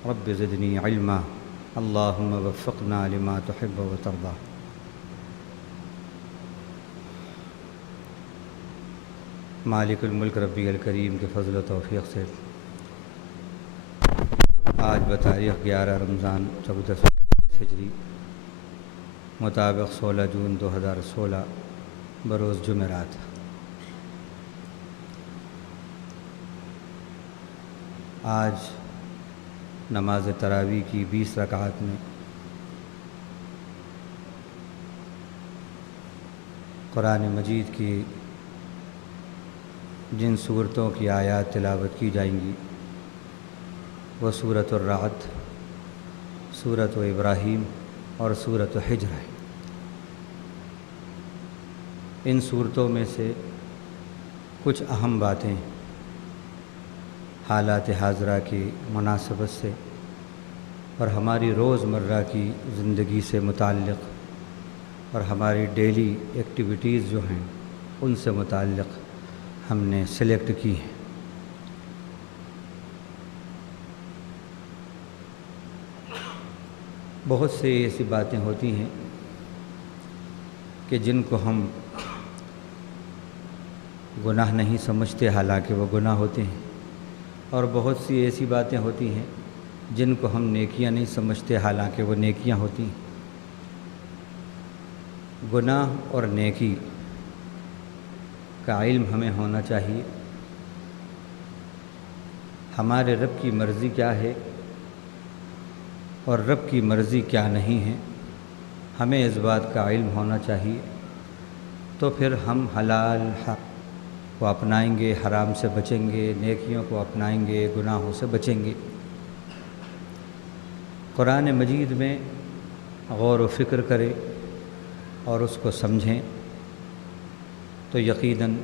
رب زدنی علما اللہم وفقنا لما تحب و ترضى۔ مالک الملک ربی الکریم کے فضل و توفیق سے آج بتاریخ 11 رمضان 1400 ہجری مطابق 16 جون 2016 بروز جمعرات، آج نماز تراویح کی 20 رکعات میں قرآن مجید کی جن صورتوں کی آیات تلاوت کی جائیں گی وہ سورۃ الرعد، سورۃ ابراہیم اور سورۃ حجر ہے۔ ان صورتوں میں سے کچھ اہم باتیں حالات حاضرہ کی مناسبت سے اور ہماری روزمرہ کی زندگی سے متعلق اور ہماری ڈیلی ایکٹیویٹیز جو ہیں ان سے متعلق ہم نے سلیکٹ کی ہیں۔ بہت سے ایسی باتیں ہوتی ہیں کہ جن کو ہم گناہ نہیں سمجھتے حالانکہ وہ گناہ ہوتے ہیں، اور بہت سی ایسی باتیں ہوتی ہیں جن کو ہم نیکیاں نہیں سمجھتے حالانکہ وہ نیکیاں ہوتی ہیں۔ گناہ اور نیکی کا علم ہمیں ہونا چاہیے۔ ہمارے رب کی مرضی کیا ہے اور رب کی مرضی کیا نہیں ہے، ہمیں اس بات کا علم ہونا چاہیے، تو پھر ہم حلال حق کو اپنائیں گے، حرام سے بچیں گے، نیکیوں کو اپنائیں گے، گناہوں سے بچیں گے۔ قرآن مجید میں غور و فکر کریں اور اس کو سمجھیں تو یقیناً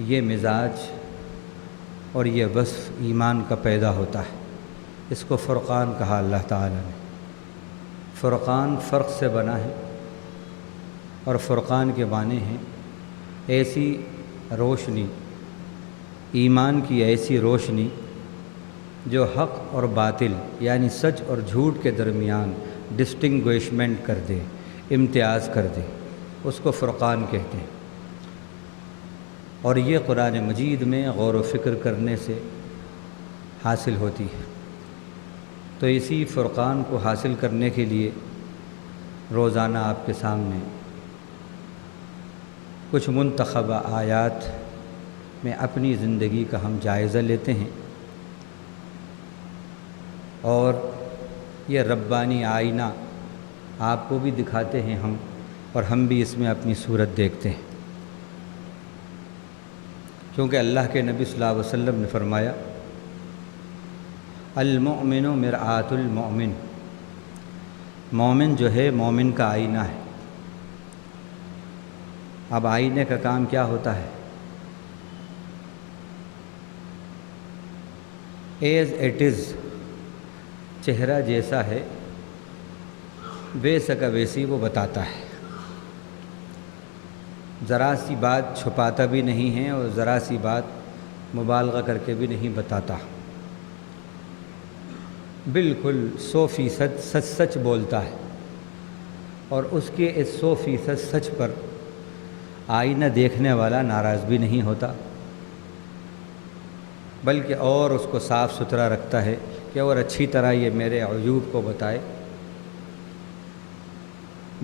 یہ مزاج اور یہ وصف ایمان کا پیدا ہوتا ہے۔ اس کو فرقان کہا اللہ تعالیٰ نے۔ فرقان فرق سے بنا ہے، اور فرقان کے معنی ہیں ایسی روشنی، ایمان کی ایسی روشنی جو حق اور باطل یعنی سچ اور جھوٹ کے درمیان ڈسٹنگوشمنٹ کر دے، امتیاز کر دے، اس کو فرقان کہتے ہیں۔ اور یہ قرآن مجید میں غور و فکر کرنے سے حاصل ہوتی ہے۔ تو اسی فرقان کو حاصل کرنے کے لیے روزانہ آپ کے سامنے کچھ منتخبہ آیات میں اپنی زندگی کا ہم جائزہ لیتے ہیں، اور یہ ربانی آئینہ آپ کو بھی دکھاتے ہیں ہم، اور ہم بھی اس میں اپنی صورت دیکھتے ہیں۔ کیونکہ اللہ کے نبی صلی اللہ علیہ وسلم نے فرمایا المؤمن مرآۃ المؤمن، مومن جو ہے مومن کا آئینہ ہے۔ اب آئینے کا کام کیا ہوتا ہے؟ ایز اٹ از، چہرہ جیسا ہے ویسا کا ویسی وہ بتاتا ہے، ذرا سی بات چھپاتا بھی نہیں ہے اور ذرا سی بات مبالغہ کر کے بھی نہیں بتاتا، بالکل 100% سچ بولتا ہے، اور اس کے اس 100% سچ پر آئینہ دیکھنے والا ناراض بھی نہیں ہوتا، بلکہ اور اس کو صاف ستھرا رکھتا ہے کہ اور اچھی طرح یہ میرے عیوب کو بتائے۔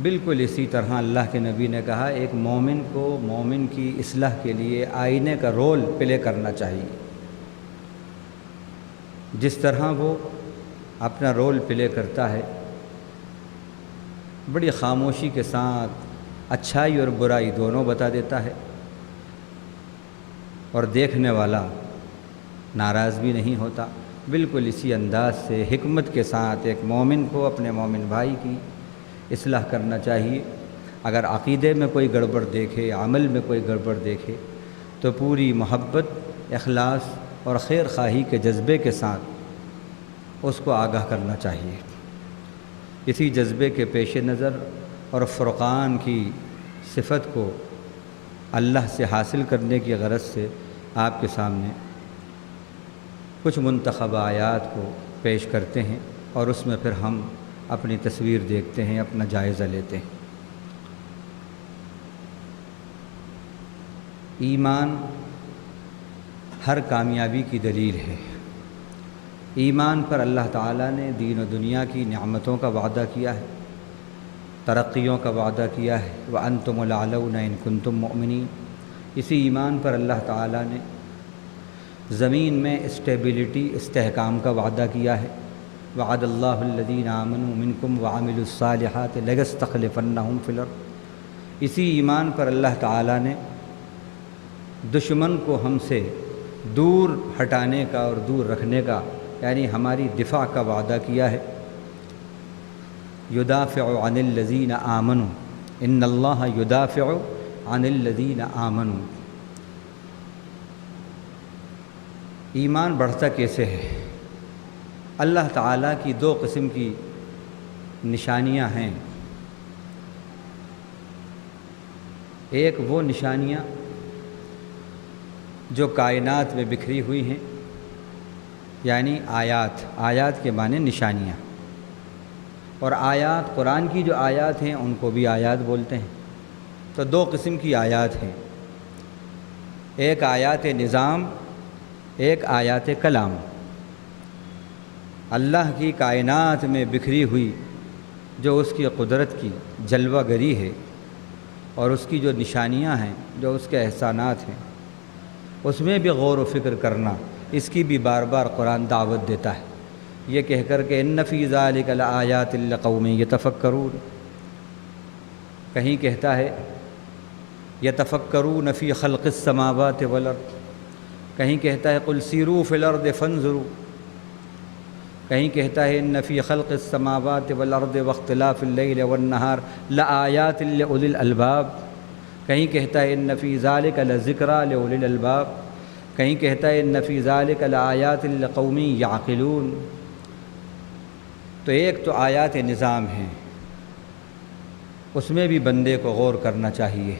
بالکل اسی طرح اللہ کے نبی نے کہا ایک مومن کو مومن کی اصلاح کے لیے آئینے کا رول پلے کرنا چاہیے۔ جس طرح وہ اپنا رول پلے کرتا ہے، بڑی خاموشی کے ساتھ اچھائی اور برائی دونوں بتا دیتا ہے، اور دیکھنے والا ناراض بھی نہیں ہوتا۔ بالکل اسی انداز سے حکمت کے ساتھ ایک مومن کو اپنے مومن بھائی کی اصلاح کرنا چاہیے۔ اگر عقیدے میں کوئی گڑبڑ دیکھے، عمل میں کوئی گڑبڑ دیکھے، تو پوری محبت، اخلاص اور خیر خواہی کے جذبے کے ساتھ اس کو آگاہ کرنا چاہیے۔ اسی جذبے کے پیش نظر اور فرقان کی صفت کو اللہ سے حاصل کرنے کی غرض سے آپ کے سامنے کچھ منتخب آیات کو پیش کرتے ہیں اور اس میں پھر ہم اپنی تصویر دیکھتے ہیں، اپنا جائزہ لیتے ہیں۔ ایمان ہر کامیابی کی دلیل ہے۔ ایمان پر اللہ تعالیٰ نے دین و دنیا کی نعمتوں کا وعدہ کیا ہے، ترقیوں کا وعدہ کیا ہے، وَأَنْتُمُ الْأَعْلَوْنَ إِن كُنتُم مُؤْمِنِينَ۔ اسی ایمان پر اللہ تعالیٰ نے زمین میں اسٹیبلٹی، استحکام کا وعدہ کیا ہے، وعد اللہ الذین آمنوا منکم وعملوا الصالحات لیستخلفنہم فی الارض۔ اسی ایمان پر اللہ تعالیٰ نے دشمن کو ہم سے دور ہٹانے کا اور دور رکھنے کا، یعنی ہماری دفاع کا وعدہ کیا ہے۔ یدافع عن الذین آمنوا، ان اللہ یدافع عن الذین آمنوا۔ ایمان بڑھتا کیسے ہے؟ اللہ تعالیٰ کی دو قسم کی نشانیاں ہیں۔ ایک وہ نشانیاں جو کائنات میں بکھری ہوئی ہیں، یعنی آیات کے معنی نشانیاں، اور آیات قرآن کی جو آیات ہیں ان کو بھی آیات بولتے ہیں۔ تو دو قسم کی آیات ہیں، ایک آیات نظام، ایک آیات کلام۔ اللہ کی کائنات میں بکھری ہوئی جو اس کی قدرت کی جلوہ گری ہے اور اس کی جو نشانیاں ہیں، جو اس کے احسانات ہیں، اس میں بھی غور و فکر کرنا، اس کی بھی بار بار قرآن دعوت دیتا ہے، یہ کہہ کر کہ ان فی ذلک لآیات لقوم یتفکرون۔ کہیں کہتا ہے یتفکرون فی خلق السماوات والارض، کہیں کہتا ہے قل سیروا فی الارض فانظروا، کہیں کہتا ہے ان فی خلق السماوات والارض واختلاف اللیل والنہار لآیات لأولی الالباب، کہیں کہتا ہے ان فی ذلک لذکریٰ لأولی الالباب، کہیں کہتا ہے ان فی ذلک لآیات لقوم یعقلون۔ تو ایک تو آیات نظام ہیں، اس میں بھی بندے کو غور کرنا چاہیے،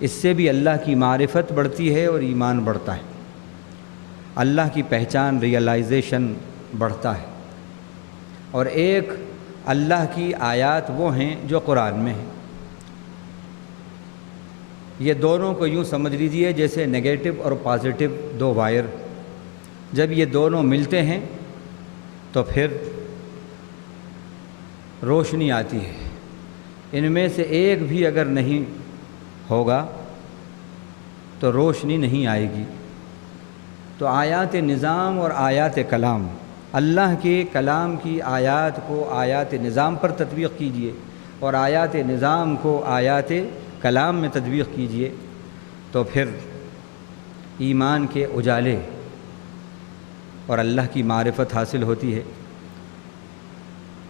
اس سے بھی اللہ کی معرفت بڑھتی ہے اور ایمان بڑھتا ہے، اللہ کی پہچان، ریئلائزیشن بڑھتا ہے۔ اور ایک اللہ کی آیات وہ ہیں جو قرآن میں ہیں۔ یہ دونوں کو یوں سمجھ لیجئے جیسے نگیٹو اور پازیٹو دو وائر، جب یہ دونوں ملتے ہیں تو پھر روشنی آتی ہے۔ ان میں سے ایک بھی اگر نہیں ہوگا تو روشنی نہیں آئے گی۔ تو آیات نظام اور آیات کلام، اللہ کے کلام کی آیات کو آیات نظام پر تطبیق کیجئے اور آیات نظام کو آیات کلام میں تطبیق کیجئے، تو پھر ایمان کے اجالے اور اللہ کی معرفت حاصل ہوتی ہے۔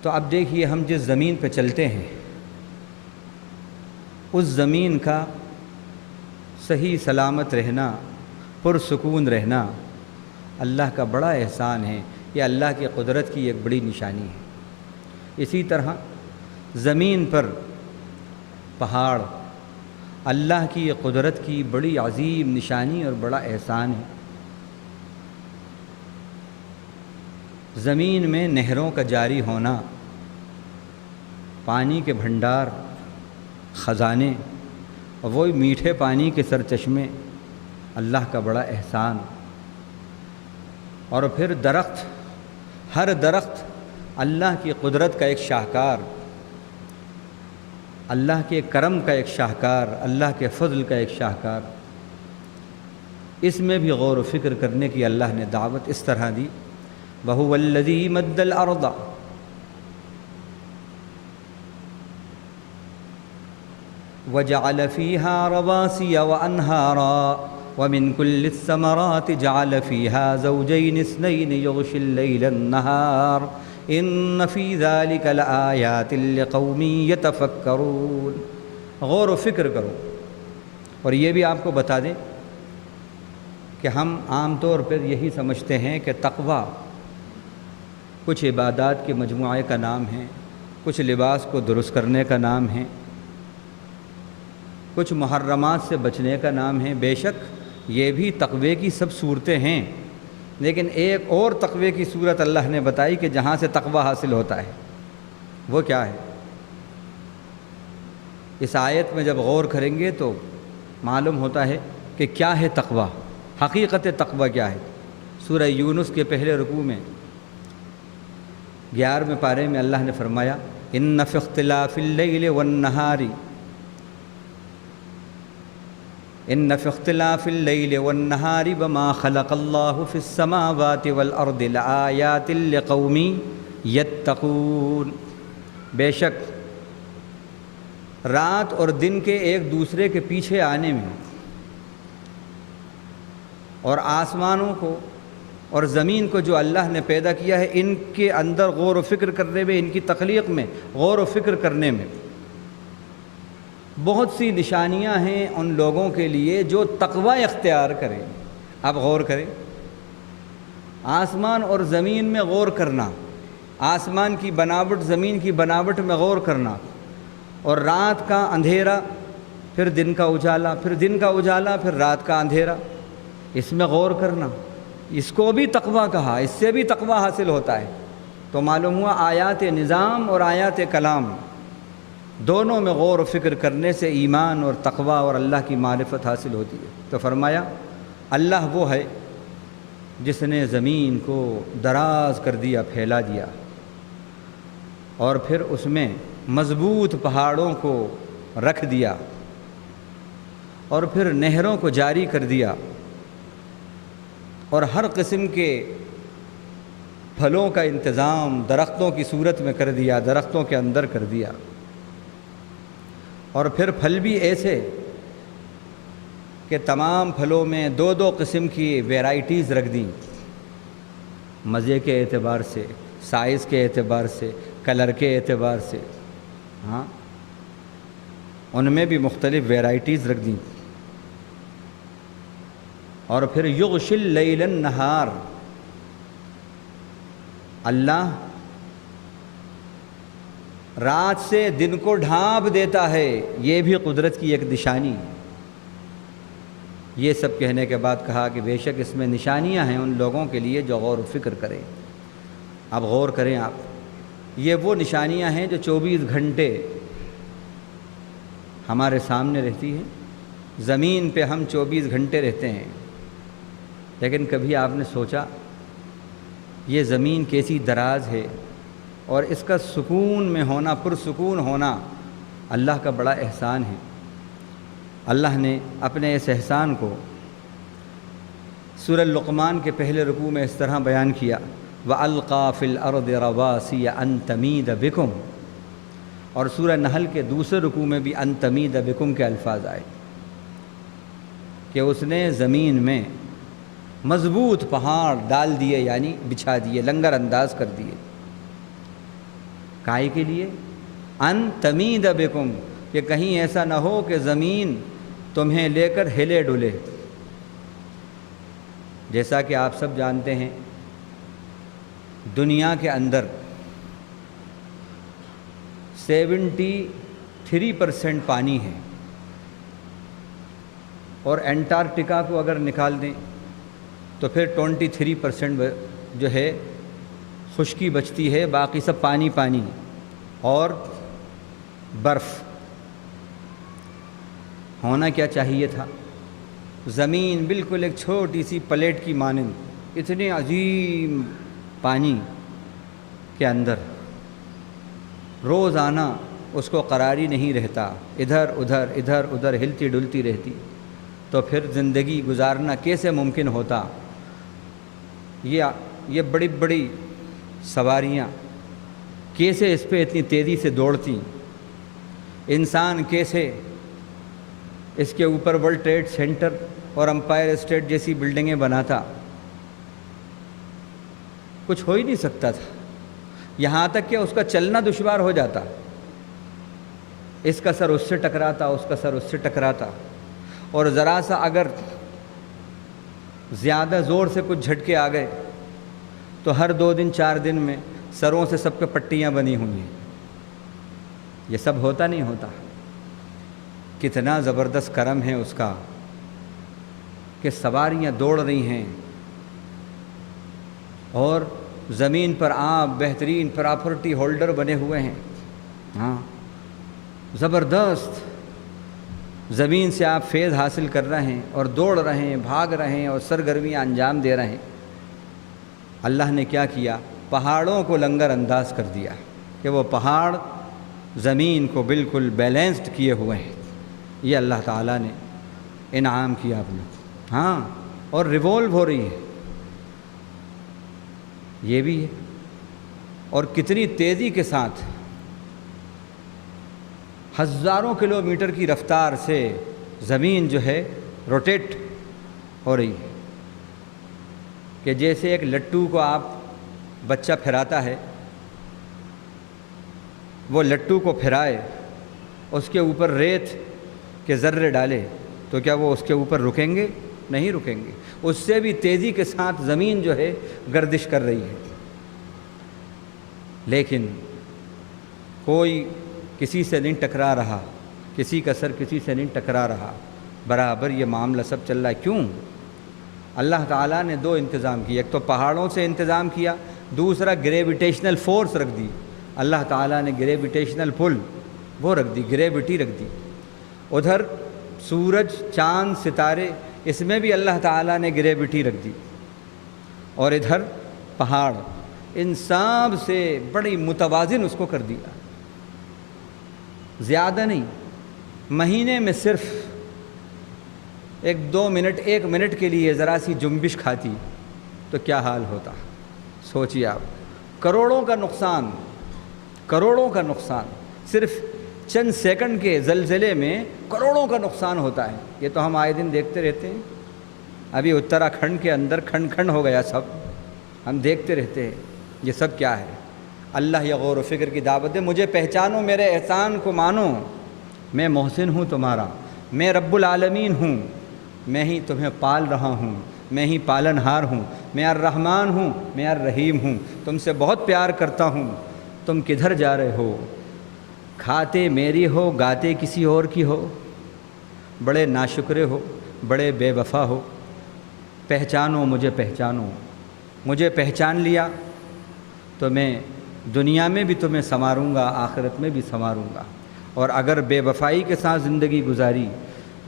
تو اب دیکھیے، ہم جس زمین پہ چلتے ہیں اس زمین کا صحیح سلامت رہنا، پرسکون رہنا اللہ کا بڑا احسان ہے، یہ اللہ کی قدرت کی ایک بڑی نشانی ہے۔ اسی طرح زمین پر پہاڑ اللہ کی قدرت کی بڑی عظیم نشانی اور بڑا احسان ہے۔ زمین میں نہروں کا جاری ہونا، پانی کے بھنڈار، خزانے اور وہی میٹھے پانی کے سرچشمے، اللہ کا بڑا احسان۔ اور پھر درخت، ہر درخت اللہ کی قدرت کا ایک شاہکار، اللہ کے کرم کا ایک شاہکار، اللہ کے فضل کا ایک شاہکار۔ اس میں بھی غور و فکر کرنے کی اللہ نے دعوت اس طرح دی، وَهُوَ الَّذِي مَدَّ الْأَرْضَ وَجَعَلَ فِيهَا رَوَاسِيَ وَأَنْهَارًا وَمِن كُلِّ الثَّمَرَاتِ جَعَلَ فِيهَا زَوْجَيْنِ اثْنَيْنِ يُغْشِي اللَّيْلَ النَّهَارَ إِنَّ فِي ذَلِكَ لَآيَاتٍ لِقَوْمٍ يَتَفَكَّرُونَ۔ غور و فکر کرو۔ اور یہ بھی آپ کو بتا دیں کہ ہم عام طور پر یہی سمجھتے ہیں کہ تقویٰ کچھ عبادات کے مجموعے کا نام ہے، کچھ لباس کو درست کرنے کا نام ہے، کچھ محرمات سے بچنے کا نام ہے۔ بے شک یہ بھی تقوی کی سب صورتیں ہیں، لیکن ایک اور تقوی کی صورت اللہ نے بتائی کہ جہاں سے تقوی حاصل ہوتا ہے، وہ کیا ہے؟ اس آیت میں جب غور کریں گے تو معلوم ہوتا ہے کہ کیا ہے تقوی، حقیقت تقوی کیا ہے۔ سورہ یونس کے پہلے رکوع میں 11ویں پارے میں اللہ نے فرمایا ان فی اختلاف اللیل والنہار ان فی اختلاف اللیل والنہار وما خلق اللہ فی السماوات والارض لآیات لقوم یتقون، بے شک رات اور دن کے ایک دوسرے کے پیچھے آنے میں اور آسمانوں کو اور زمین کو جو اللہ نے پیدا کیا ہے ان کے اندر غور و فکر کرنے میں، ان کی تخلیق میں غور و فکر کرنے میں بہت سی نشانیاں ہیں ان لوگوں کے لیے جو تقوی اختیار کریں۔ اب غور کریں، آسمان اور زمین میں غور کرنا، آسمان کی بناوٹ زمین کی بناوٹ میں غور کرنا، اور رات کا اندھیرا پھر دن کا اجالا، پھر دن کا اجالا پھر رات کا اندھیرا، اس میں غور کرنا، اس کو بھی تقوی کہا، اس سے بھی تقوی حاصل ہوتا ہے۔ تو معلوم ہوا آیات نظام اور آیات کلام دونوں میں غور و فکر کرنے سے ایمان اور تقوی اور اللہ کی معرفت حاصل ہوتی ہے۔ تو فرمایا اللہ وہ ہے جس نے زمین کو دراز کر دیا، پھیلا دیا، اور پھر اس میں مضبوط پہاڑوں کو رکھ دیا، اور پھر نہروں کو جاری کر دیا، اور ہر قسم کے پھلوں کا انتظام درختوں کی صورت میں کر دیا، درختوں کے اندر کر دیا، اور پھر پھل بھی ایسے کہ تمام پھلوں میں دو دو قسم کی ویرائٹیز رکھ دیں، مزے کے اعتبار سے، سائز کے اعتبار سے، کلر کے اعتبار سے، ہاں ان میں بھی مختلف ویرائٹیز رکھ دیں۔ اور پھر یغشی اللیل النہار، اللہ رات سے دن کو ڈھانپ دیتا ہے، یہ بھی قدرت کی ایک نشانی۔ یہ سب کہنے کے بعد کہا کہ بے شک اس میں نشانیاں ہیں ان لوگوں کے لیے جو غور و فکر کریں۔ اب غور کریں آپ، یہ وہ نشانیاں ہیں جو 24 گھنٹے ہمارے سامنے رہتی ہیں۔ زمین پہ ہم 24 گھنٹے رہتے ہیں، لیکن کبھی آپ نے سوچا یہ زمین کیسی دراز ہے، اور اس کا سکون میں ہونا، پرسکون ہونا اللہ کا بڑا احسان ہے۔ اللہ نے اپنے اس احسان کو سورہ لقمان کے پہلے رکوع میں اس طرح بیان کیا وَأَلْقَى فِي الْأَرْضِ رَوَاسِيَ أَن تَمِيدَ بِكُمْ، اور سورہ نحل کے دوسرے رکوع میں بھی أَن تَمِيدَ بِكُمْ کے الفاظ آئے کہ اس نے زمین میں مضبوط پہاڑ ڈال دیے، یعنی بچھا دیے، لنگر انداز کر دیے۔ کائے کے لیے؟ ان تمید بکم، کہ کہیں ایسا نہ ہو کہ زمین تمہیں لے کر ہلے ڈلے۔ جیسا کہ آپ سب جانتے ہیں دنیا کے اندر 73% پانی ہے، اور انٹارکٹیکا کو اگر نکال دیں تو پھر 23% جو ہے خشکی بچتی ہے، باقی سب پانی پانی اور برف۔ ہونا کیا چاہیے تھا؟ زمین بالکل ایک چھوٹی سی پلیٹ کی مانند اتنے عظیم پانی کے اندر روزانہ اس کو قراری نہیں رہتا، ادھر ادھر ادھر ادھر ہلتی ڈلتی رہتی، تو پھر زندگی گزارنا کیسے ممکن ہوتا؟ یہ بڑی بڑی سواریاں کیسے اس پہ اتنی تیزی سے دوڑتی، انسان کیسے اس کے اوپر ورلڈ ٹریڈ سینٹر اور امپائر اسٹیٹ جیسی بلڈنگیں بناتا؟ کچھ ہو ہی نہیں سکتا تھا، یہاں تک کہ اس کا چلنا دشوار ہو جاتا، اس کا سر اس سے ٹکراتا، اس کا سر اس سے ٹکراتا، اور ذرا سا اگر زیادہ زور سے کچھ جھٹکے آ گئے تو ہر 2 دن 4 دن میں سروں سے سب کے پٹیاں بنی ہوئی ہیں۔ یہ سب ہوتا نہیں ہوتا؟ کتنا زبردست کرم ہے اس کا کہ سواریاں دوڑ رہی ہیں، اور زمین پر آپ بہترین پراپرٹی ہولڈر بنے ہوئے ہیں. ہاں زبردست زمین سے آپ فیض حاصل کر رہے ہیں اور دوڑ رہے ہیں، بھاگ رہے ہیں اور سرگرمیاں انجام دے رہے ہیں. اللہ نے کیا کیا؟ پہاڑوں کو لنگر انداز کر دیا کہ وہ پہاڑ زمین کو بالکل بیلنسڈ کیے ہوئے ہیں. یہ اللہ تعالیٰ نے انعام کیا آپ نے. ہاں اور ریوولو ہو رہی ہے، یہ بھی ہے. اور کتنی تیزی کے ساتھ ہزاروں کلومیٹر کی رفتار سے زمین جو ہے روٹیٹ ہو رہی ہے کہ جیسے ایک لٹو کو آپ بچہ پھراتا ہے، وہ لٹو کو پھرائے، اس کے اوپر ریت کے ذرے ڈالے تو کیا وہ اس کے اوپر رکیں گے؟ نہیں رکیں گے. اس سے بھی تیزی کے ساتھ زمین جو ہے گردش کر رہی ہے. لیکن کوئی کسی سے نہیں ٹکرا رہا، کسی کا سر کسی سے نہیں ٹکرا رہا، برابر یہ معاملہ سب چل رہا ہے. کیوں؟ اللہ تعالیٰ نے دو انتظام کیے. ایک تو پہاڑوں سے انتظام کیا، دوسرا گریویٹیشنل فورس رکھ دی. اللہ تعالیٰ نے گریویٹیشنل پل وہ رکھ دی، گریوٹی رکھ دی. ادھر سورج، چاند، ستارے، اس میں بھی اللہ تعالیٰ نے گریوٹی رکھ دی. اور ادھر پہاڑ، ان سب سے بڑی متوازن اس کو کر دیا. زیادہ نہیں، مہینے میں صرف 1 منٹ کے لیے ذرا سی جنبش کھاتی تو کیا حال ہوتا. سوچیے آپ، کروڑوں کا نقصان صرف چند سیکنڈ کے زلزلے میں کروڑوں کا نقصان ہوتا ہے. یہ تو ہم آئے دن دیکھتے رہتے ہیں. ابھی اتراکھنڈ کے اندر کھنڈ ہو گیا سب، ہم دیکھتے رہتے ہیں. یہ سب کیا ہے؟ اللہ یہ غور و فکر کی دعوت دے. مجھے پہچانو، میرے احسان کو مانو، میں محسن ہوں تمہارا، میں رب العالمین ہوں، میں ہی تمہیں پال رہا ہوں، میں ہی پالن ہار ہوں، میں الرحمن ہوں، میں الرحیم ہوں، تم سے بہت پیار کرتا ہوں. تم کدھر جا رہے ہو؟ کھاتے میری ہو، گاتے کسی اور کی ہو، بڑے ناشکرے ہو، بڑے بے وفا ہو. پہچانو، مجھے پہچانو. مجھے پہچان لیا تو میں دنیا میں بھی تمہیں سنواروں گا، آخرت میں بھی سنواروں گا. اور اگر بے وفائی کے ساتھ زندگی گزاری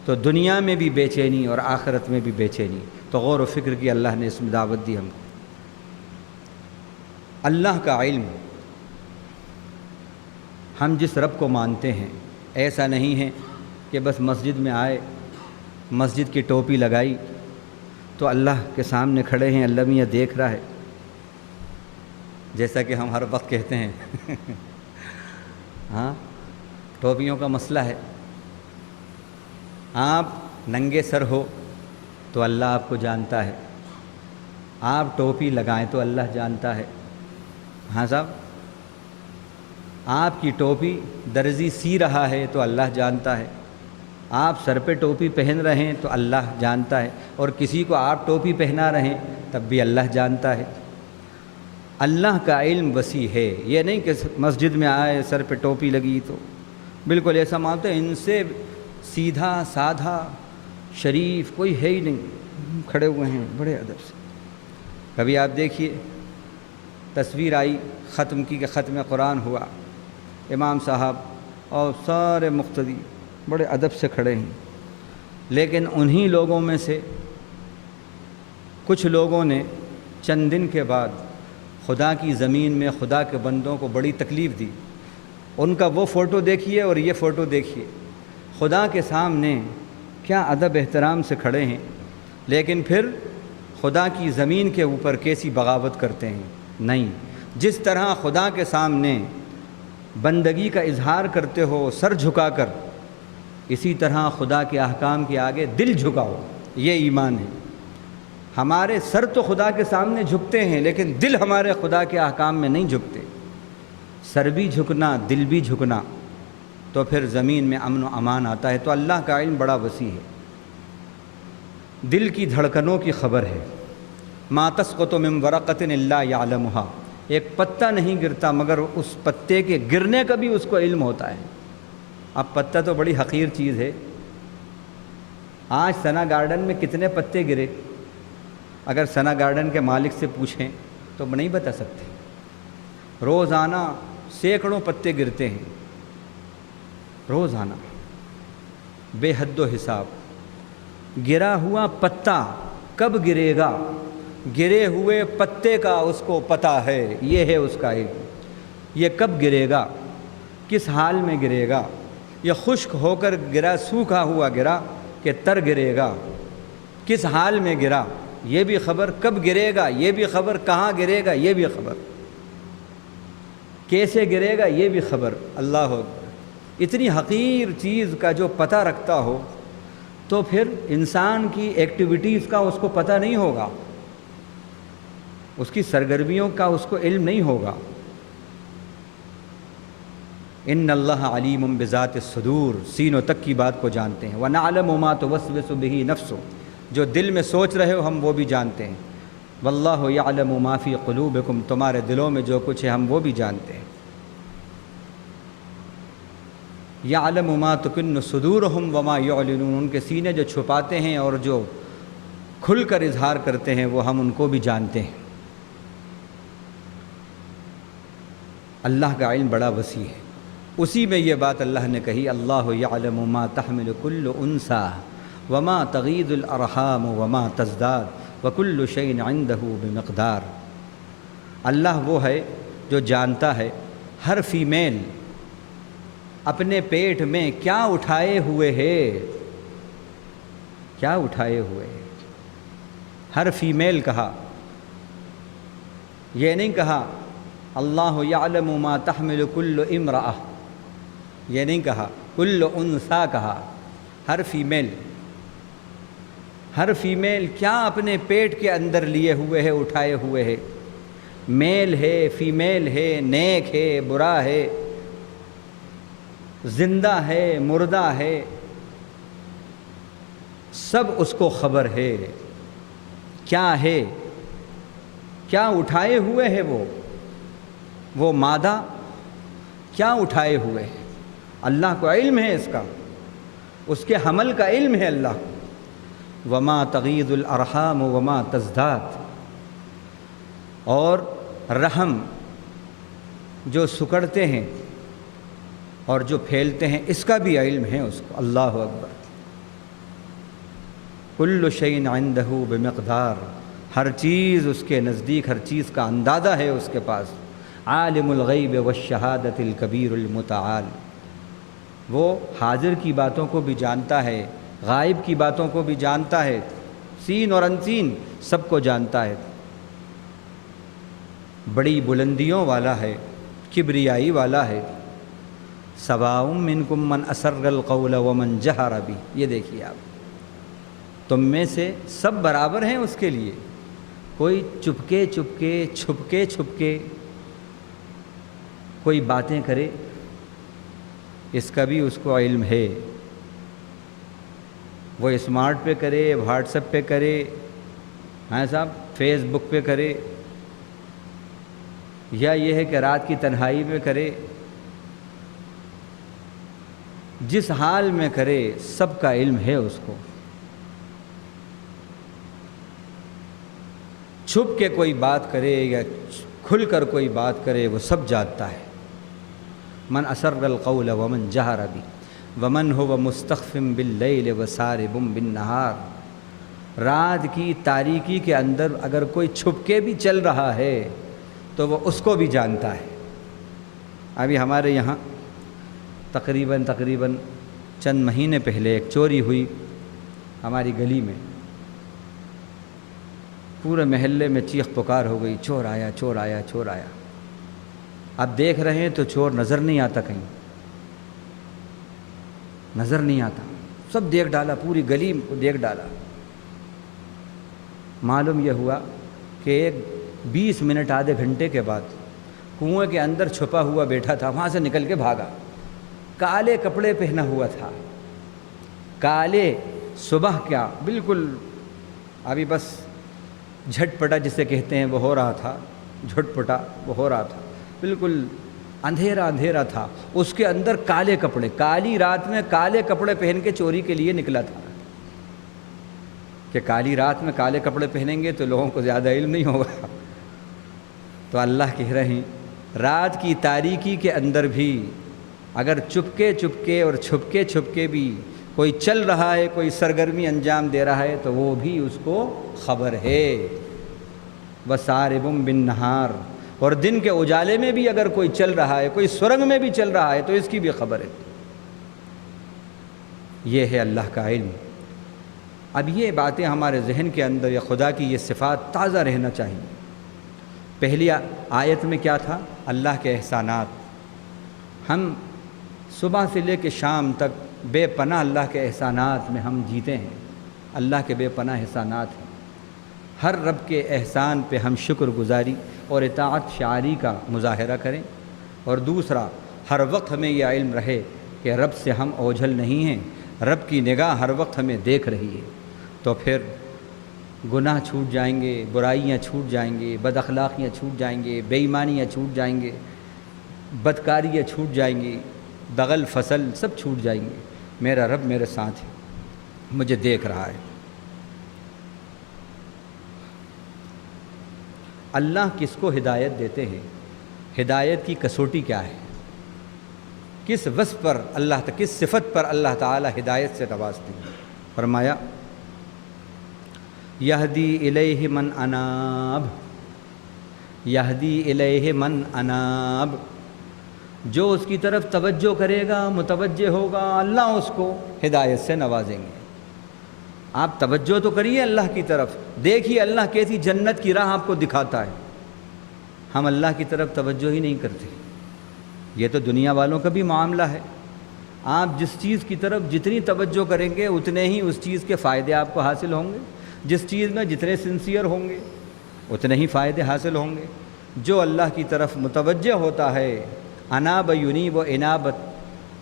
تو دنیا میں بھی بے چینی اور آخرت میں بھی بے چینی. تو غور و فکر کی اللہ نے اس میں دعوت دی ہم کو. اللہ کا علم، ہم جس رب کو مانتے ہیں ایسا نہیں ہے کہ بس مسجد میں آئے، مسجد کی ٹوپی لگائی تو اللہ کے سامنے کھڑے ہیں، اللہ میاں دیکھ رہا ہے، جیسا کہ ہم ہر وقت کہتے ہیں. ہاں ٹوپیوں کا مسئلہ ہے. آپ ننگے سر ہو تو اللہ آپ کو جانتا ہے، آپ ٹوپی لگائیں تو اللہ جانتا ہے. ہاں صاحب، آپ کی ٹوپی درزی سی رہا ہے تو اللہ جانتا ہے، آپ سر پہ ٹوپی پہن رہے ہیں تو اللہ جانتا ہے، اور کسی کو آپ ٹوپی پہنا رہے ہیں تب بھی اللہ جانتا ہے. اللہ کا علم وسیع ہے. یہ نہیں کہ مسجد میں آئے سر پہ ٹوپی لگی تو بالکل ایسا مانتے ہیں ان سے سیدھا سادھا شریف کوئی ہے ہی نہیں، کھڑے ہوئے ہیں بڑے ادب سے. کبھی آپ دیکھیے تصویر آئی ختم کی کہ ختم قرآن ہوا، امام صاحب اور سارے مقتدی بڑے ادب سے کھڑے ہیں. لیکن انہی لوگوں میں سے کچھ لوگوں نے چند دن کے بعد خدا کی زمین میں خدا کے بندوں کو بڑی تکلیف دی. ان کا وہ فوٹو دیکھیے اور یہ فوٹو دیکھیے، خدا کے سامنے کیا ادب احترام سے کھڑے ہیں، لیکن پھر خدا کی زمین کے اوپر کیسی بغاوت کرتے ہیں. نہیں، جس طرح خدا کے سامنے بندگی کا اظہار کرتے ہو سر جھکا کر، اسی طرح خدا کے احکام کے آگے دل جھکاؤ. یہ ایمان ہے. ہمارے سر تو خدا کے سامنے جھکتے ہیں لیکن دل ہمارے خدا کے احکام میں نہیں جھکتے. سر بھی جھکنا، دل بھی جھکنا، تو پھر زمین میں امن و امان آتا ہے. تو اللہ کا علم بڑا وسیع ہے. دل کی دھڑکنوں کی خبر ہے. ما تسقط من ورقۃ الا یعلمها، ایک پتا نہیں گرتا مگر اس پتے کے گرنے کا بھی اس کو علم ہوتا ہے. اب پتا تو بڑی حقیر چیز ہے. آج ثنا گارڈن میں کتنے پتے گرے؟ اگر ثنا گارڈن کے مالک سے پوچھیں تو نہیں بتا سکتے۔ روزانہ سینکڑوں پتے گرتے ہیں، روزانہ بے حد و حساب۔ گرا ہوا پتا کب گرے گا، گرے ہوئے پتے کا اس کو پتہ ہے، یہ ہے اس کا علم۔ یہ کب گرے گا، کس حال میں گرے گا، یہ خشک ہو کر گرا، سوکھا ہوا گرا کہ تر گرے گا، کس حال میں گرا یہ بھی خبر، کب گرے گا یہ بھی خبر، کہاں گرے گا یہ بھی خبر، کیسے گرے گا یہ بھی خبر۔ اللہ اکبر! اتنی حقیر چیز کا جو پتہ رکھتا ہو تو پھر انسان کی ایکٹیویٹیز کا اس کو پتہ نہیں ہوگا، اس کی سرگرمیوں کا اس کو علم نہیں ہوگا۔ ان اللہ علیم بذات الصدور، سینوں تک کی بات کو جانتے ہیں۔ وَنَعْلَمُ مَا تُوَسْوِسُ بِهِ نَفْسُ، جو دل میں سوچ رہے ہو ہم وہ بھی جانتے ہیں۔ وَاللَّهُ يَعْلَمُ مَا فِي قُلُوبِكُمْ، تمہارے دلوں میں جو کچھ ہے ہم وہ بھی جانتے ہیں۔ يَعْلَمُ مَا تُكِنُّ صُدُورُهُمْ وَمَا يُعْلِنُونَ، ان کے سینے جو چھپاتے ہیں اور جو کھل کر اظہار کرتے ہیں وہ ہم ان کو بھی جانتے ہیں۔ اللہ کا علم بڑا وسیع ہے، اسی میں یہ بات اللہ نے کہی، اللہ یعلم ما تحمل کل انثی وما تغیض الارحام وما تزداد وکل شیء عنده بمقدار۔ اللہ وہ ہے جو جانتا ہے ہر فیمیل اپنے پیٹ میں کیا اٹھائے ہوئے ہے، کیا اٹھائے ہوئے ہے۔ ہر فیمیل کہا، یہ نہیں کہا اللہ یعلم ما تحمل کل امرأہ، یہ نہیں کہا کل انثیٰ کہا، ہر فیمیل، ہر فیمیل کیا اپنے پیٹ کے اندر لیے ہوئے ہے، اٹھائے ہوئے ہے، میل ہے، فیمیل ہے، نیک ہے، برا ہے، زندہ ہے، مردہ ہے، سب اس کو خبر ہے، کیا ہے، کیا اٹھائے ہوئے ہے، وہ مادہ کیا اٹھائے ہوئے ہے، اللہ کو علم ہے اس کا، اس کے حمل کا علم ہے اللہ کو۔ وما تغیض الارحام وما تزداد، اور رحم جو سکڑتے ہیں اور جو پھیلتے ہیں اس کا بھی علم ہے اس کو۔ اللہ اکبر! کل شیء عندہ بمقدار، ہر چیز اس کے نزدیک، ہر چیز کا اندازہ ہے اس کے پاس۔ عالم الغیب والشہادۃ الکبیر المتعال، وہ حاضر کی باتوں کو بھی جانتا ہے، غائب کی باتوں کو بھی جانتا ہے، سین اور انسین سب کو جانتا ہے، بڑی بلندیوں والا ہے، کبریائی والا ہے۔ سواء منکم من اسر القول ومن جہر بہ، یہ دیکھیے آپ، تم میں سے سب برابر ہیں اس کے لیے، کوئی چپکے چپکے، چھپکے چھپکے کوئی باتیں کرے، اس کا بھی اس کو علم ہے۔ وہ اسمارٹ پہ کرے، واٹس ایپ پہ کرے، ہاں صاحب، فیس بک پہ کرے، یا یہ ہے کہ رات کی تنہائی میں کرے، جس حال میں کرے سب کا علم ہے اس کو۔ چھپ کے کوئی بات کرے یا کھل کر کوئی بات کرے، وہ سب جانتا ہے۔ من اسر القول ومن جہر بہ ومن هو مستخف باللیل وسارب بالنہار، رات کی تاریکی کے اندر اگر کوئی چھپ کے بھی چل رہا ہے تو وہ اس کو بھی جانتا ہے۔ ابھی ہمارے یہاں تقریباً چند مہینے پہلے ایک چوری ہوئی ہماری گلی میں، پورے محلے میں چیخ پکار ہو گئی، چور آیا، چور آیا، چور آیا۔ اب دیکھ رہے ہیں تو چور نظر نہیں آتا، کہیں نظر نہیں آتا، سب دیکھ ڈالا، پوری گلی کو دیکھ ڈالا۔ معلوم یہ ہوا کہ ایک 20 منٹ آدھے گھنٹے کے بعد کنویں کے اندر چھپا ہوا بیٹھا تھا، وہاں سے نکل کے بھاگا، کالے کپڑے پہنا ہوا تھا، کالے، صبح کیا، بالکل ابھی بس جھٹ پٹا جسے کہتے ہیں وہ ہو رہا تھا، جھٹ پٹا وہ ہو رہا تھا، بالکل اندھیرا اندھیرا تھا، اس کے اندر کالے کپڑے، کالی رات میں کالے کپڑے پہن کے چوری کے لیے نکلا تھا۔ کہ کالی رات میں کالے کپڑے پہنیں گے تو لوگوں کو زیادہ علم نہیں ہوگا، تو اللہ کہہ رہے ہیں رات کی تاریکی کے اندر بھی اگر چپکے چپکے اور چھپکے چھپکے بھی کوئی چل رہا ہے، کوئی سرگرمی انجام دے رہا ہے، تو وہ بھی اس کو خبر ہے۔ وَسَارِبٌ بِالنَّهَارِ، اور دن کے اجالے میں بھی اگر کوئی چل رہا ہے، کوئی سرنگ میں بھی چل رہا ہے، تو اس کی بھی خبر ہے۔ یہ ہے اللہ کا علم۔ اب یہ باتیں ہمارے ذہن کے اندر یا خدا کی یہ صفات تازہ رہنا چاہیے۔ پہلی آیت میں کیا تھا؟ اللہ کے احسانات۔ ہم صبح سے لے کے شام تک بے پناہ اللہ کے احسانات میں ہم جیتے ہیں۔ اللہ کے بے پناہ احسانات ہیں۔ ہر رب کے احسان پہ ہم شکر گزاری اور اطاعت شعاری کا مظاہرہ کریں، اور دوسرا ہر وقت ہمیں یہ علم رہے کہ رب سے ہم اوجھل نہیں ہیں، رب کی نگاہ ہر وقت ہمیں دیکھ رہی ہے۔ تو پھر گناہ چھوٹ جائیں گے، برائیاں چھوٹ جائیں گے، بد اخلاقیاں چھوٹ جائیں گے، بے ایمانیاں چھوٹ جائیں گے، بدکاریاں چھوٹ جائیں گی، دغل فصل سب چھوٹ جائیں گے۔ میرا رب میرے ساتھ ہے، مجھے دیکھ رہا ہے۔ اللہ کس کو ہدایت دیتے ہیں؟ ہدایت کی کسوٹی کیا ہے؟ کس وصف پر اللہ کس صفت پر اللہ تعالی ہدایت سے نوازتے ہیں؟ فرمایا یہدی الیہ من اناب، یہدی الیہ من اناب، جو اس کی طرف توجہ کرے گا، متوجہ ہوگا، اللہ اس کو ہدایت سے نوازیں گے۔ آپ توجہ تو کریے اللہ کی طرف، دیکھیے اللہ کیسی جنت کی راہ آپ کو دکھاتا ہے۔ ہم اللہ کی طرف توجہ ہی نہیں کرتے۔ یہ تو دنیا والوں کا بھی معاملہ ہے۔ آپ جس چیز کی طرف جتنی توجہ کریں گے اتنے ہی اس چیز کے فائدے آپ کو حاصل ہوں گے، جس چیز میں جتنے سنسیئر ہوں گے اتنے ہی فائدے حاصل ہوں گے۔ جو اللہ کی طرف متوجہ ہوتا ہے، اناب ینیب و انابت،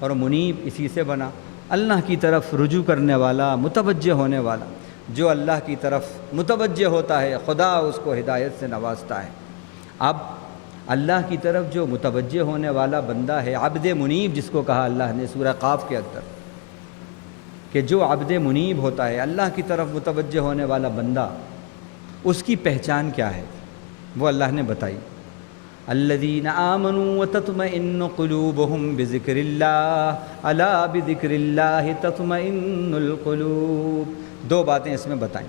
اور منیب اسی سے بنا، اللہ کی طرف رجوع کرنے والا، متوجہ ہونے والا۔ جو اللہ کی طرف متوجہ ہوتا ہے خدا اس کو ہدایت سے نوازتا ہے۔ اب اللہ کی طرف جو متوجہ ہونے والا بندہ ہے، عبد منیب جس کو کہا اللہ نے سورہ قاف کے اندر، کہ جو عبد منیب ہوتا ہے، اللہ کی طرف متوجہ ہونے والا بندہ، اس کی پہچان کیا ہے؟ وہ اللہ نے بتائی، الذین آمنوا وتطمئن قلوبهم بذکر اللہ الا بذکر اللہ تطمئن القلوب۔ دو باتیں اس میں بتائیں۔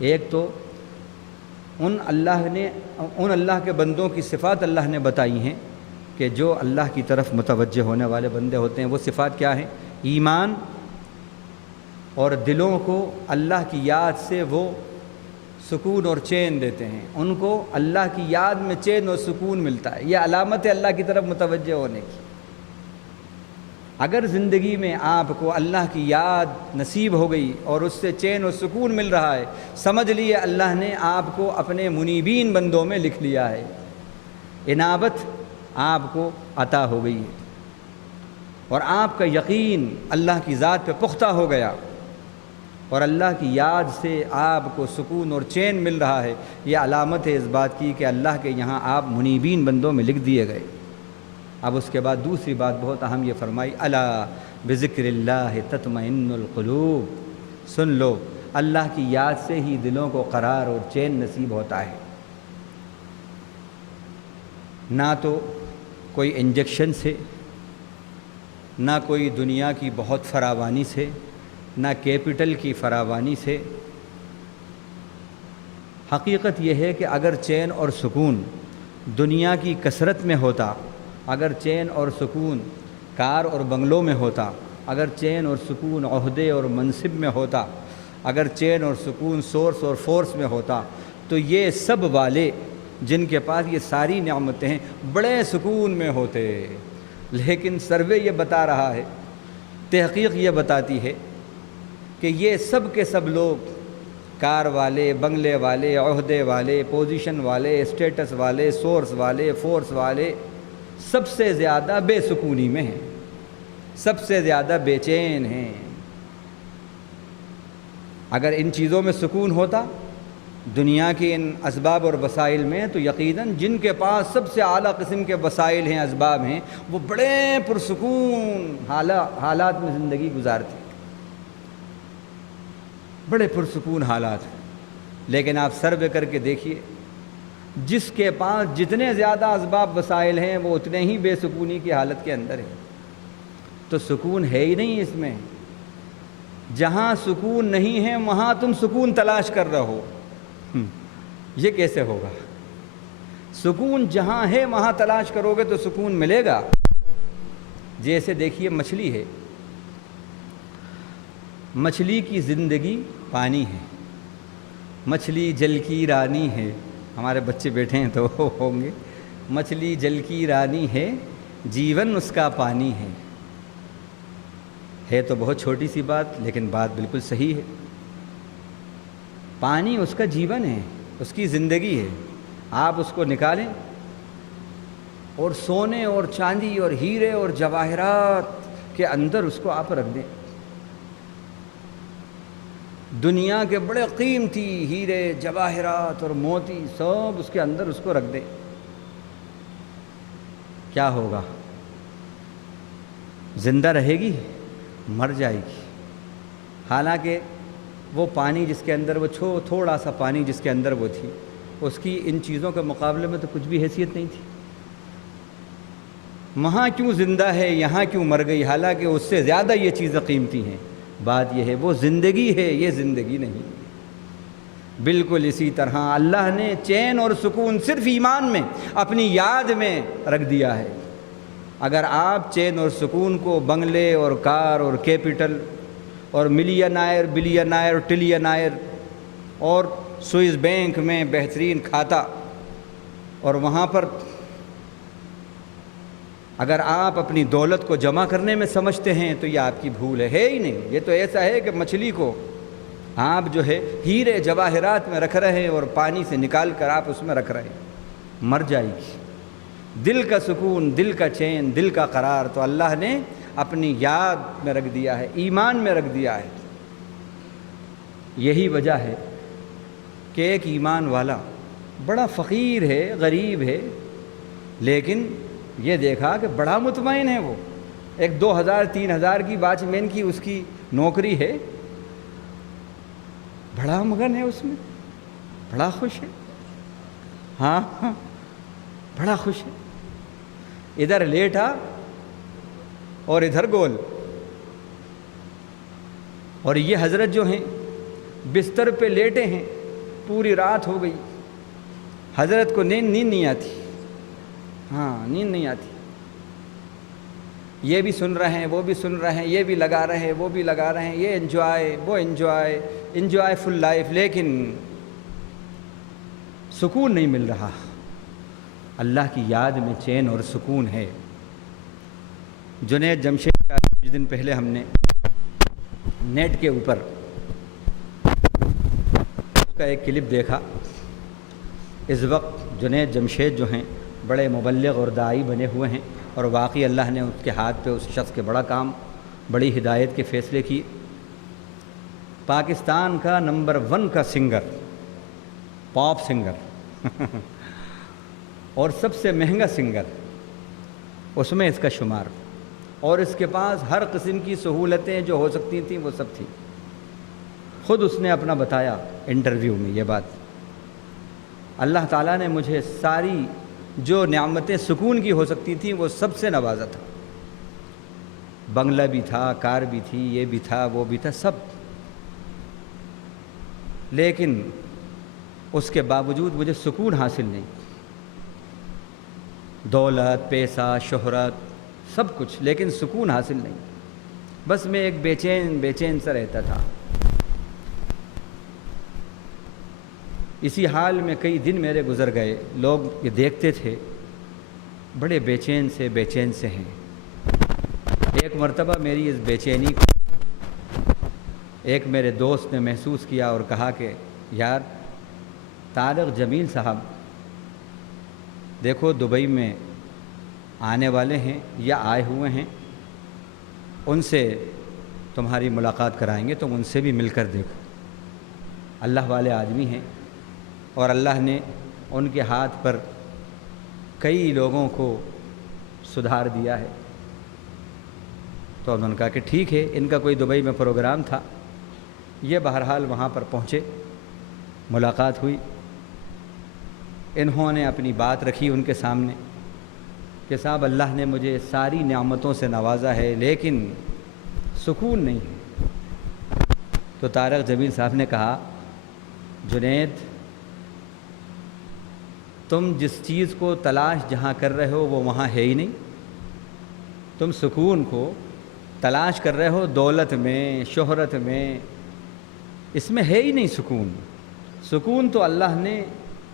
ایک تو ان اللہ کے بندوں کی صفات اللہ نے بتائی ہیں کہ جو اللہ کی طرف متوجہ ہونے والے بندے ہوتے ہیں۔ وہ صفات کیا ہیں؟ ایمان، اور دلوں کو اللہ کی یاد سے وہ سکون اور چین دیتے ہیں، ان کو اللہ کی یاد میں چین اور سکون ملتا ہے۔ یہ علامت ہے اللہ کی طرف متوجہ ہونے کی۔ اگر زندگی میں آپ کو اللہ کی یاد نصیب ہو گئی اور اس سے چین اور سکون مل رہا ہے، سمجھ لیے اللہ نے آپ کو اپنے منیبین بندوں میں لکھ لیا ہے۔ انابت آپ کو عطا ہو گئی ہے، اور آپ کا یقین اللہ کی ذات پہ پختہ ہو گیا، اور اللہ کی یاد سے آپ کو سکون اور چین مل رہا ہے۔ یہ علامت ہے اس بات کی کہ اللہ کے یہاں آپ منیبین بندوں میں لکھ دیے گئے۔ اب اس کے بعد دوسری بات بہت اہم یہ فرمائی، الا بذکر اللہ تطمئن القلوب، سن لو اللہ کی یاد سے ہی دلوں کو قرار اور چین نصیب ہوتا ہے۔ نہ تو کوئی انجیکشن سے، نہ کوئی دنیا کی بہت فراوانی سے، نہ کیپٹل کی فراوانی سے۔ حقیقت یہ ہے کہ اگر چین اور سکون دنیا کی کثرت میں ہوتا، اگر چین اور سکون کار اور بنگلوں میں ہوتا، اگر چین اور سکون عہدے اور منصب میں ہوتا، اگر چین اور سکون سورس اور فورس میں ہوتا، تو یہ سب والے جن کے پاس یہ ساری نعمتیں ہیں بڑے سکون میں ہوتے۔ لیکن سروے یہ بتا رہا ہے، تحقیق یہ بتاتی ہے کہ یہ سب کے سب لوگ، کار والے، بنگلے والے، عہدے والے، پوزیشن والے، اسٹیٹس والے، سورس والے، فورس والے، سب سے زیادہ بے سکونی میں ہیں، سب سے زیادہ بے چین ہیں۔ اگر ان چیزوں میں سکون ہوتا، دنیا کے ان اسباب اور وسائل میں، تو یقیناً جن کے پاس سب سے اعلیٰ قسم کے وسائل ہیں، اسباب ہیں، وہ بڑے پرسکون حالات میں زندگی گزارتے، بڑے پرسکون حالات ہیں۔ لیکن آپ سروے کر کے دیکھیے، جس کے پاس جتنے زیادہ اسباب وسائل ہیں وہ اتنے ہی بے سکونی کی حالت کے اندر ہے۔ تو سکون ہے ہی نہیں اس میں۔ جہاں سکون نہیں ہے وہاں تم سکون تلاش کر رہے ہو، یہ کیسے ہوگا؟ سکون جہاں ہے وہاں تلاش کرو گے تو سکون ملے گا۔ جیسے دیکھیے مچھلی ہے، مچھلی کی زندگی پانی ہے، مچھلی جل کی رانی ہے۔ ہمارے بچے بیٹھے ہیں تو ہوں گے، مچھلی جل کی رانی ہے، جیون اس کا پانی ہے تو بہت چھوٹی سی بات، لیکن بات بالکل صحیح ہے۔ پانی اس کا جیون ہے، اس کی زندگی ہے۔ آپ اس کو نکالیں اور سونے اور چاندی اور ہیرے اور جواہرات کے اندر اس کو آپ رکھ دیں، دنیا کے بڑے قیمتی ہیرے جواہرات اور موتی سب اس کے اندر اس کو رکھ دیں، کیا ہوگا؟ زندہ رہے گی؟ مر جائے گی۔ حالانکہ وہ پانی جس کے اندر وہ تھوڑا سا پانی جس کے اندر وہ تھی، اس کی ان چیزوں کے مقابلے میں تو کچھ بھی حیثیت نہیں تھی۔ وہاں کیوں زندہ ہے، یہاں کیوں مر گئی، حالانکہ اس سے زیادہ یہ چیزیں قیمتی ہیں۔ بات یہ ہے وہ زندگی ہے، یہ زندگی نہیں۔ بالکل اسی طرح اللہ نے چین اور سکون صرف ایمان میں، اپنی یاد میں رکھ دیا ہے۔ اگر آپ چین اور سکون کو بنگلے اور کار اور کیپٹل اور ملینائر بلینائر ٹریلینائر اور سوئس بینک میں بہترین کھاتا اور وہاں پر اگر آپ اپنی دولت کو جمع کرنے میں سمجھتے ہیں تو یہ آپ کی بھول ہے ہی نہیں۔ یہ تو ایسا ہے کہ مچھلی کو آپ جو ہے ہیرے جواہرات میں رکھ رہے ہیں اور پانی سے نکال کر آپ اس میں رکھ رہے ہیں، مر جائے گی۔ دل کا سکون، دل کا چین، دل کا قرار تو اللہ نے اپنی یاد میں رکھ دیا ہے، ایمان میں رکھ دیا ہے۔ یہی وجہ ہے کہ ایک ایمان والا بڑا فقیر ہے، غریب ہے، لیکن یہ دیکھا کہ بڑا مطمئن ہے۔ وہ ایک 2000-3000 کی واچ مین کی اس کی نوکری ہے، بڑا مگن ہے اس میں، بڑا خوش ہے، ہاں بڑا خوش ہے۔ ادھر لیٹا اور ادھر گول۔ اور یہ حضرت جو ہیں بستر پہ لیٹے ہیں، پوری رات ہو گئی، حضرت کو نیند نہیں آتی، ہاں نیند نہیں آتی۔ یہ بھی سن رہے ہیں، وہ بھی سن رہے ہیں، یہ بھی لگا رہے ہیں، وہ بھی لگا رہے ہیں، یہ انجوائے وہ انجوائے فل لائف، لیکن سکون نہیں مل رہا۔ اللہ کی یاد میں چین اور سکون ہے۔ جنید جمشید کا کچھ دن پہلے ہم نے نیٹ کے اوپر اس کا ایک کلپ دیکھا۔ اس وقت جنید جمشید جو ہیں بڑے مبلغ اور داعی بنے ہوئے ہیں، اور واقعی اللہ نے اس کے ہاتھ پہ اس شخص کے بڑا کام، بڑی ہدایت کے فیصلے کیے۔ پاکستان کا نمبر 1 کا سنگر، پاپ سنگر اور سب سے مہنگا سنگر، اس میں اس کا شمار، اور اس کے پاس ہر قسم کی سہولتیں جو ہو سکتی تھیں وہ سب تھیں۔ خود اس نے اپنا بتایا انٹرویو میں یہ بات، اللہ تعالیٰ نے مجھے ساری جو نعمتیں سکون کی ہو سکتی تھیں وہ سب سے نوازا تھا۔ بنگلہ بھی تھا، کار بھی تھی، یہ بھی تھا، وہ بھی تھا، سب، لیکن اس کے باوجود مجھے سکون حاصل نہیں۔ دولت، پیسہ، شہرت، سب کچھ، لیکن سکون حاصل نہیں۔ بس میں ایک بے چین سا رہتا تھا۔ اسی حال میں کئی دن میرے گزر گئے، لوگ یہ دیکھتے تھے بڑے بے چین سے ہیں۔ ایک مرتبہ میری اس بے چینی کو ایک میرے دوست نے محسوس کیا اور کہا کہ یار طارق جمیل صاحب دیکھو دبئی میں آنے والے ہیں یا آئے ہوئے ہیں، ان سے تمہاری ملاقات کرائیں گے، تم ان سے بھی مل کر دیکھو، اللہ والے آدمی ہیں، اور اللہ نے ان کے ہاتھ پر کئی لوگوں کو سدھار دیا ہے۔ تو انہوں نے کہا کہ ٹھیک ہے، ان کا کوئی دبئی میں پروگرام تھا، یہ بہرحال وہاں پر پہنچے، ملاقات ہوئی، انہوں نے اپنی بات رکھی ان کے سامنے کہ صاحب اللہ نے مجھے ساری نعمتوں سے نوازا ہے لیکن سکون نہیں ہے۔ تو طارق جمیل صاحب نے کہا جنید، تم جس چیز کو تلاش جہاں کر رہے ہو وہ وہاں ہے ہی نہیں۔ تم سکون کو تلاش کر رہے ہو دولت میں، شہرت میں، اس میں ہے ہی نہیں سکون۔ سکون تو اللہ نے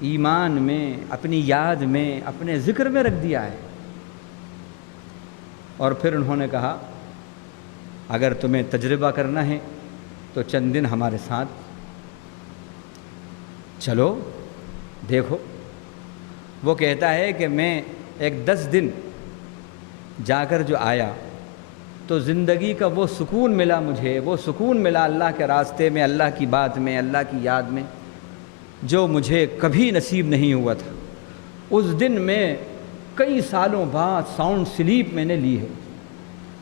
ایمان میں، اپنی یاد میں، اپنے ذکر میں رکھ دیا ہے۔ اور پھر انہوں نے کہا اگر تمہیں تجربہ کرنا ہے تو چند دن ہمارے ساتھ چلو، دیکھو۔ وہ کہتا ہے کہ میں ایک 10 دن جا کر جو آیا تو زندگی کا وہ سکون ملا مجھے، وہ سکون ملا اللہ کے راستے میں، اللہ کی بات میں، اللہ کی یاد میں، جو مجھے کبھی نصیب نہیں ہوا تھا۔ اس دن میں کئی سالوں بعد ساؤنڈ سلیپ میں نے لی ہے،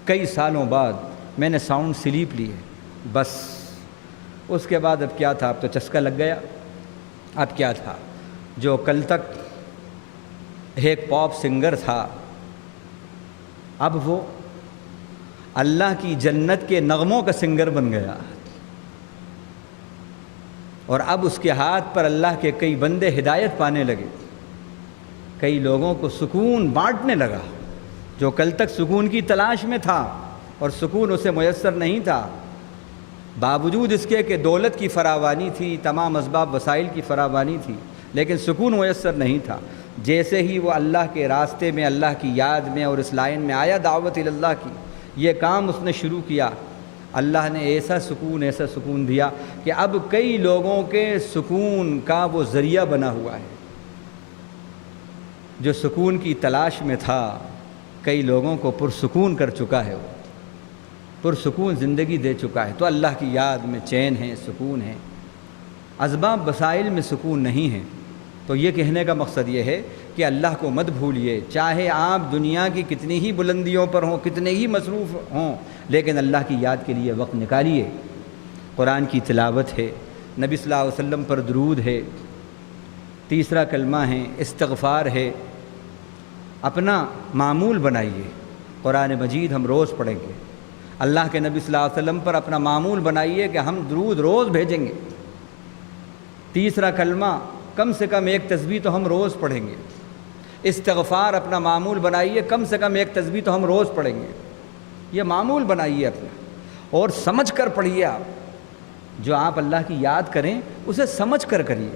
کئی سالوں بعد میں نے ساؤنڈ سلیپ لی ہے۔ بس اس کے بعد اب کیا تھا؟ اب تو چسکا لگ گیا۔ اب کیا تھا؟ جو کل تک ایک پاپ سنگر تھا، اب وہ اللہ کی جنت کے نغموں کا سنگر بن گیا، اور اب اس کے ہاتھ پر اللہ کے کئی بندے ہدایت پانے لگے، کئی لوگوں کو سکون بانٹنے لگا۔ جو کل تک سکون کی تلاش میں تھا اور سکون اسے میسر نہیں تھا، باوجود اس کے کہ دولت کی فراوانی تھی، تمام اسباب وسائل کی فراوانی تھی، لیکن سکون میسر نہیں تھا، جیسے ہی وہ اللہ کے راستے میں، اللہ کی یاد میں اور اس لائن میں آیا دعوت اللہ کی، یہ کام اس نے شروع کیا، اللہ نے ایسا سکون دیا کہ اب کئی لوگوں کے سکون کا وہ ذریعہ بنا ہوا ہے۔ جو سکون کی تلاش میں تھا، کئی لوگوں کو پرسکون کر چکا ہے، وہ پرسکون زندگی دے چکا ہے۔ تو اللہ کی یاد میں چین ہے، سکون ہے، اسباب وسائل میں سکون نہیں ہے۔ تو یہ کہنے کا مقصد یہ ہے کہ اللہ کو مت بھولیے، چاہے آپ دنیا کی کتنی ہی بلندیوں پر ہوں، کتنے ہی مصروف ہوں، لیکن اللہ کی یاد کے لیے وقت نکالیے۔ قرآن کی تلاوت ہے، نبی صلی اللہ علیہ وسلم پر درود ہے، تیسرا کلمہ ہے، استغفار ہے، اپنا معمول بنائیے۔ قرآن مجید ہم روز پڑھیں گے، اللہ کے نبی صلی اللہ علیہ وسلم پر اپنا معمول بنائیے کہ ہم درود روز بھیجیں گے۔ تیسرا کلمہ، کم سے کم ایک تسبیح تو ہم روز پڑھیں گے۔ استغفار اپنا معمول بنائیے، کم سے کم ایک تسبیح تو ہم روز پڑھیں گے۔ یہ معمول بنائیے اپنا، اور سمجھ کر پڑھیے۔ آپ جو آپ اللہ کی یاد کریں اسے سمجھ کر کریے،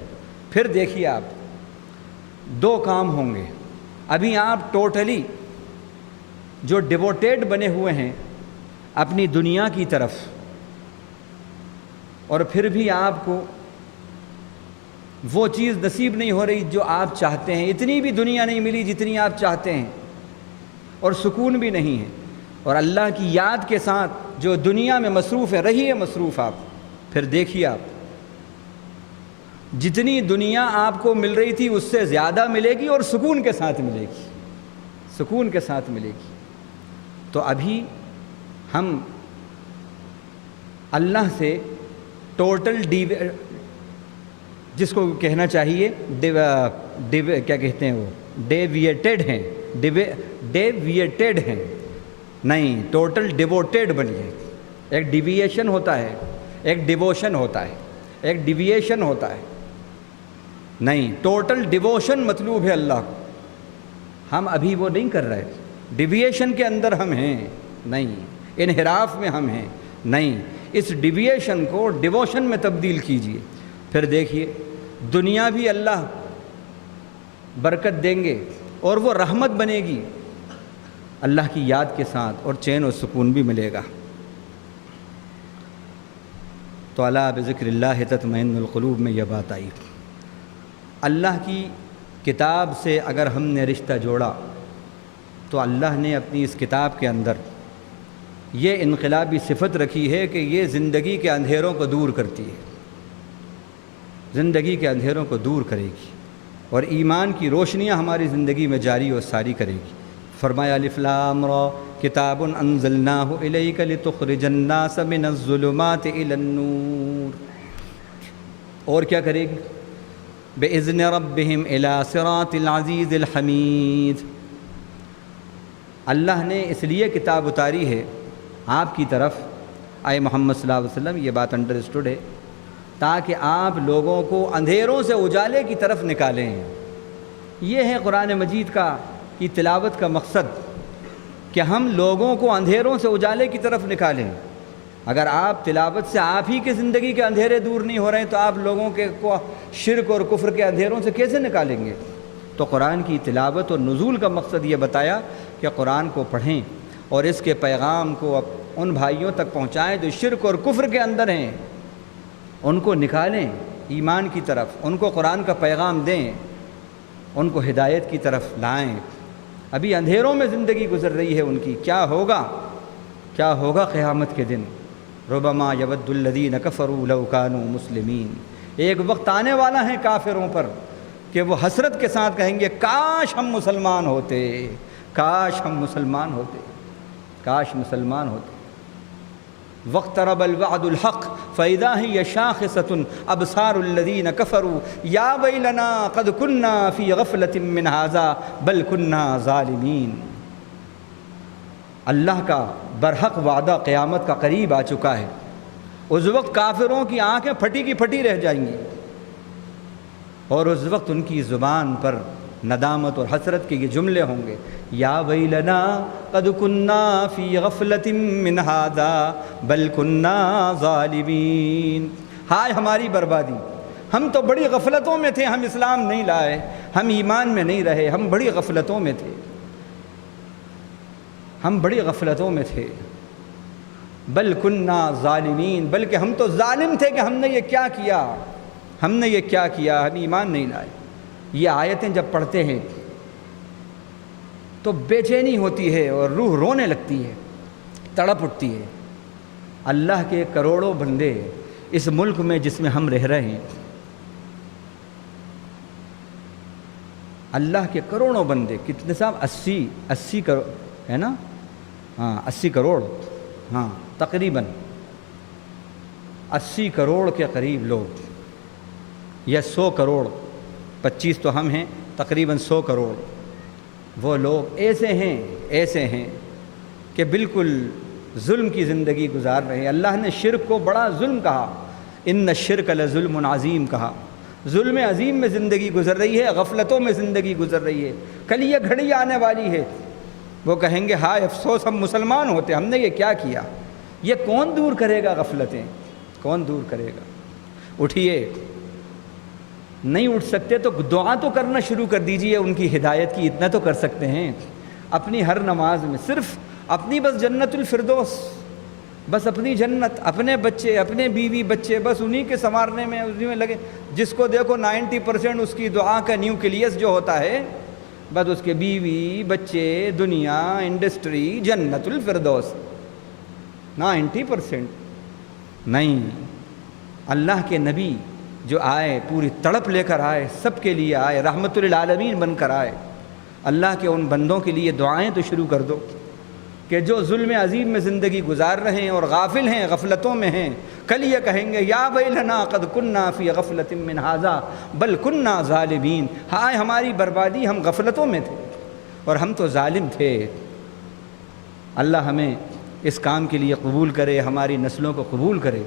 پھر دیکھیے آپ 2 کام ہوں گے۔ ابھی آپ ٹوٹلی جو ڈیووٹیڈ بنے ہوئے ہیں اپنی دنیا کی طرف، اور پھر بھی آپ کو وہ چیز نصیب نہیں ہو رہی جو آپ چاہتے ہیں، اتنی بھی دنیا نہیں ملی جتنی آپ چاہتے ہیں، اور سکون بھی نہیں ہے، اور اللہ کی یاد کے ساتھ جو دنیا میں مصروف ہے، رہیے مصروف آپ، پھر دیکھیے آپ جتنی دنیا آپ کو مل رہی تھی اس سے زیادہ ملے گی، اور سکون کے ساتھ ملے گی، سکون کے ساتھ ملے گی۔ تو ابھی ہم اللہ سے ٹوٹل جس کو کہنا چاہیے کیا کہتے ہیں وہ ڈیویٹیڈ ہیں، ڈیویٹیڈ ہیں، نہیں، ٹوٹل ڈیووٹیڈ بنیے۔ ایک ڈیویشن ہوتا ہے، ایک ڈیووشن ہوتا ہے، ایک ڈیویشن ہوتا ہے، نہیں، ٹوٹل ڈیووشن مطلوب ہے اللہ کو۔ ہم ابھی وہ نہیں کر رہے، ڈیویشن کے اندر ہم ہیں نہیں، انحراف میں ہم ہیں نہیں، اس ڈیویشن کو ڈیووشن میں تبدیل کیجئے، پھر دیکھیے دنیا بھی اللہ برکت دیں گے، اور وہ رحمت بنے گی اللہ کی یاد کے ساتھ، اور چین و سکون بھی ملے گا۔ تو الا بذکر اللہ تطمئن القلوب میں یہ بات آئی۔ اللہ کی کتاب سے اگر ہم نے رشتہ جوڑا تو اللہ نے اپنی اس کتاب کے اندر یہ انقلابی صفت رکھی ہے کہ یہ زندگی کے اندھیروں کو دور کرتی ہے، زندگی کے اندھیروں کو دور کرے گی، اور ایمان کی روشنیاں ہماری زندگی میں جاری و ساری کرے گی۔ فرمایا الف لام را کتاب انزلناہ الیک لتخرج الناس من الظلمات الی النور۔ اور کیا کرے گی؟ بِإِذْنِ رَبِّهِمْ إِلَى صِرَاطِ الْعَزِيزِ الْحَمِيدِ۔ اللہ نے اس لیے کتاب اتاری ہے آپ کی طرف، اے محمد صلی اللہ علیہ وسلم، یہ بات انڈرسٹوڈ ہے، تاکہ آپ لوگوں کو اندھیروں سے اجالے کی طرف نکالیں۔ یہ ہے قرآن مجید کی تلاوت کا مقصد، کہ ہم لوگوں کو اندھیروں سے اجالے کی طرف نکالیں۔ اگر آپ تلاوت سے آپ ہی کی زندگی کے اندھیرے دور نہیں ہو رہے ہیں تو آپ لوگوں کو شرک اور کفر کے اندھیروں سے کیسے نکالیں گے؟ تو قرآن کی تلاوت اور نزول کا مقصد یہ بتایا کہ قرآن کو پڑھیں اور اس کے پیغام کو ان بھائیوں تک پہنچائیں جو شرک اور کفر کے اندر ہیں، ان کو نکالیں ایمان کی طرف، ان کو قرآن کا پیغام دیں، ان کو ہدایت کی طرف لائیں۔ ابھی اندھیروں میں زندگی گزر رہی ہے ان کی، کیا ہوگا قیامت کے دن؟ ربما یود الذین کفروا لو کانوا مسلمین۔ ایک وقت آنے والا ہے کافروں پر کہ وہ حسرت کے ساتھ کہیں گے کاش ہم مسلمان ہوتے، کاش ہم مسلمان ہوتے، کاش مسلمان ہوتے۔ وَاقْتَرَبَ الْوَعْدُ الْحَقُّ فَإِذَا هِيَ شَاخِصَةٌ أَبْصَارُ الَّذِينَ كَفَرُوا يَا وَيْلَنَا قَدْ كُنَّا فِي غَفْلَةٍ مِّنْ هَٰذَا بَلْ كُنَّا ظَالِمِينَ۔ اللہ کا برحق وعدہ قیامت کا قریب آ چکا ہے، اس وقت کافروں کی آنکھیں پھٹی کی پھٹی رہ جائیں گی، اور اس وقت ان کی زبان پر ندامت اور حسرت کے یہ جملے ہوں گے، یا ویلنا قد کننا فی غفلۃ من ھذا بل کننا ظالمین۔ ہائے ہماری بربادی، ہم تو بڑی غفلتوں میں تھے، ہم اسلام نہیں لائے، ہم ایمان میں نہیں رہے، ہم بڑی غفلتوں میں تھے، ہم بڑی غفلتوں میں تھے۔ بل کننا ظالمین، بلکہ ہم تو ظالم تھے کہ ہم نے یہ کیا کیا، ہم نے یہ کیا کیا، ہم ایمان نہیں لائے۔ یہ آیتیں جب پڑھتے ہیں تو بے چینی ہوتی ہے اور روح رونے لگتی ہے، تڑپ اٹھتی ہے۔ اللہ کے کروڑوں بندے اس ملک میں جس میں ہم رہ رہے ہیں، اللہ کے کروڑوں بندے، کتنے صاحب؟ 80 کروڑ ہے نا؟ ہاں 80 کروڑ، ہاں تقریباً 80 کروڑ کے قریب لوگ، یا 100 کروڑ، 25 تو ہم ہیں، تقریباً 100 کروڑ وہ لوگ ایسے ہیں کہ بالکل ظلم کی زندگی گزار رہے ہیں۔ اللہ نے شرک کو بڑا ظلم کہا، ان الشرک لظلم عظیم کہا، ظلم عظیم میں زندگی گزر رہی ہے، غفلتوں میں زندگی گزر رہی ہے۔ کل یہ گھڑی آنے والی ہے، وہ کہیں گے ہائے افسوس ہم مسلمان ہوتے، ہم نے یہ کیا کیا۔ یہ کون دور کرے گا غفلتیں؟ کون دور کرے گا؟ اٹھیے، نہیں اٹھ سکتے تو دعا تو کرنا شروع کر دیجئے ان کی ہدایت کی، اتنا تو کر سکتے ہیں۔ اپنی ہر نماز میں صرف اپنی بس جنت الفردوس، بس اپنی جنت، اپنے بچے، اپنے بیوی بچے، بس انہی کے سنوارنے میں، انہی میں لگے۔ جس کو دیکھو 90% اس کی دعا کا نیوکلیس جو ہوتا ہے، بس اس کے بیوی بچے، دنیا، انڈسٹری، جنت الفردوس، 90%۔ نہیں، اللہ کے نبی جو آئے، پوری تڑپ لے کر آئے، سب کے لیے آئے، رحمت للعالمین بن کر آئے۔ اللہ کے ان بندوں کے لیے دعائیں تو شروع کر دو کہ جو ظلم عظیم میں زندگی گزار رہے ہیں اور غافل ہیں، غفلتوں میں ہیں، کل یہ کہیں گے یا ویلنا قد کننا فی غفلۃ من ھذا بل کننا ظالمین۔ ہائے ہماری بربادی، ہم غفلتوں میں تھے اور ہم تو ظالم تھے۔ اللہ ہمیں اس کام کے لیے قبول کرے، ہماری نسلوں کو قبول کرے۔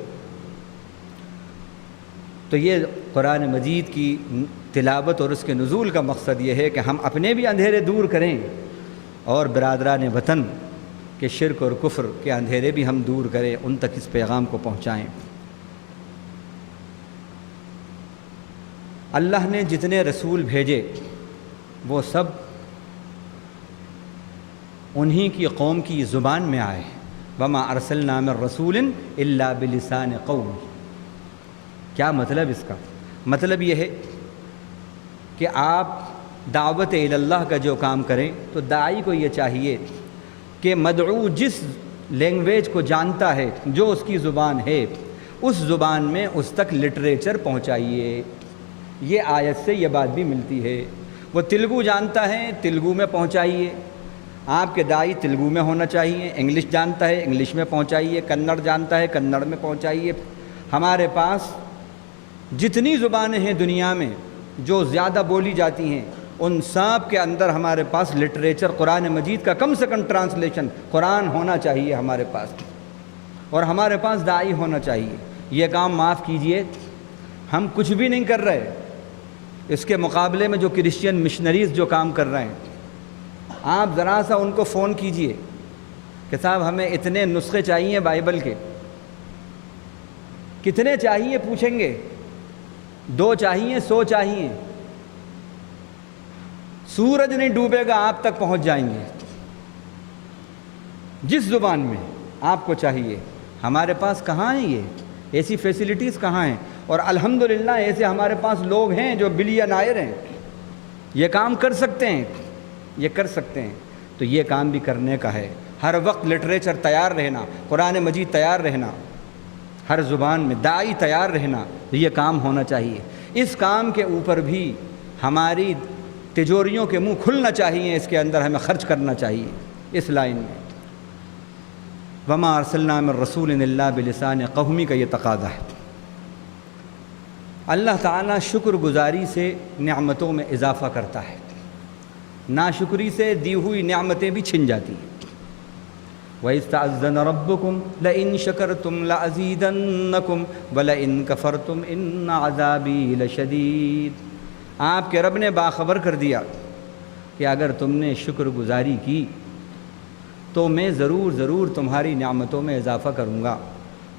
تو یہ قرآن مجید کی تلاوت اور اس کے نزول کا مقصد یہ ہے کہ ہم اپنے بھی اندھیرے دور کریں اور برادران وطن کے شرک اور کفر کے اندھیرے بھی ہم دور کریں، ان تک اس پیغام کو پہنچائیں۔ اللہ نے جتنے رسول بھیجے وہ سب انہی کی قوم کی زبان میں آئے، وما ارسلنا من رسول الا بلسان قوم۔ کیا مطلب اس کا؟ مطلب یہ ہے کہ آپ دعوت اللہ کا جو کام کریں تو داعی کو یہ چاہیے کہ مدعو جس لینگویج کو جانتا ہے، جو اس کی زبان ہے، اس زبان میں اس تک لٹریچر پہنچائیے۔ یہ آیت سے یہ بات بھی ملتی ہے۔ وہ تلگو جانتا ہے، تلگو میں پہنچائیے، آپ کے داعی تلگو میں ہونا چاہیے۔ انگلش جانتا ہے، انگلش میں پہنچائیے۔ کنڑ جانتا ہے، کنڑ میں پہنچائیے۔ ہمارے پاس جتنی زبانیں ہیں دنیا میں، جو زیادہ بولی جاتی ہیں ان سب کے اندر ہمارے پاس لٹریچر قرآن مجید کا کم سے کم ٹرانسلیشن قرآن ہونا چاہیے ہمارے پاس، اور ہمارے پاس داعی ہونا چاہیے۔ یہ کام معاف کیجئے ہم کچھ بھی نہیں کر رہے، اس کے مقابلے میں جو کرسچین مشنریز جو کام کر رہے ہیں، آپ ذرا سا ان کو فون کیجئے کہ صاحب ہمیں اتنے نسخے چاہیے بائبل کے، کتنے چاہیے پوچھیں گے، 2 چاہیے 100 چاہیے، سورج نہیں ڈوبے گا آپ تک پہنچ جائیں گے، جس زبان میں آپ کو چاہیے۔ ہمارے پاس کہاں ہیں یہ ایسی فیسلٹیز کہاں ہیں؟ اور الحمدللہ ایسے ہمارے پاس لوگ ہیں جو بلینائر ہیں، یہ کام کر سکتے ہیں، یہ کر سکتے ہیں۔ تو یہ کام بھی کرنے کا ہے، ہر وقت لٹریچر تیار رہنا، قرآن مجید تیار رہنا، ہر زبان میں داعی تیار رہنا، یہ کام ہونا چاہیے۔ اس کام کے اوپر بھی ہماری تجوریوں کے منہ کھلنا چاہیے، اس کے اندر ہمیں خرچ کرنا چاہیے اس لائن میں۔ وما ارسلنا من رسول الا بلسان قومی کا یہ تقاضا ہے۔ اللہ تعالیٰ شکر گزاری سے نعمتوں میں اضافہ کرتا ہے، ناشکری سے دی ہوئی نعمتیں بھی چھن جاتی ہیں۔ وَإِذْ تَعَذَّنَ رَبُّكُمْ لَئِن شَكَرْتُمْ لَأَزِيدَنَّكُمْ وَلَئِن كَفَرْتُمْ إِنَّ عَذَابِي لَشَدِيدٌ۔ آپ کے رب نے باخبر کر دیا کہ اگر تم نے شکر گزاری کی تو میں ضرور تمہاری نعمتوں میں اضافہ کروں گا،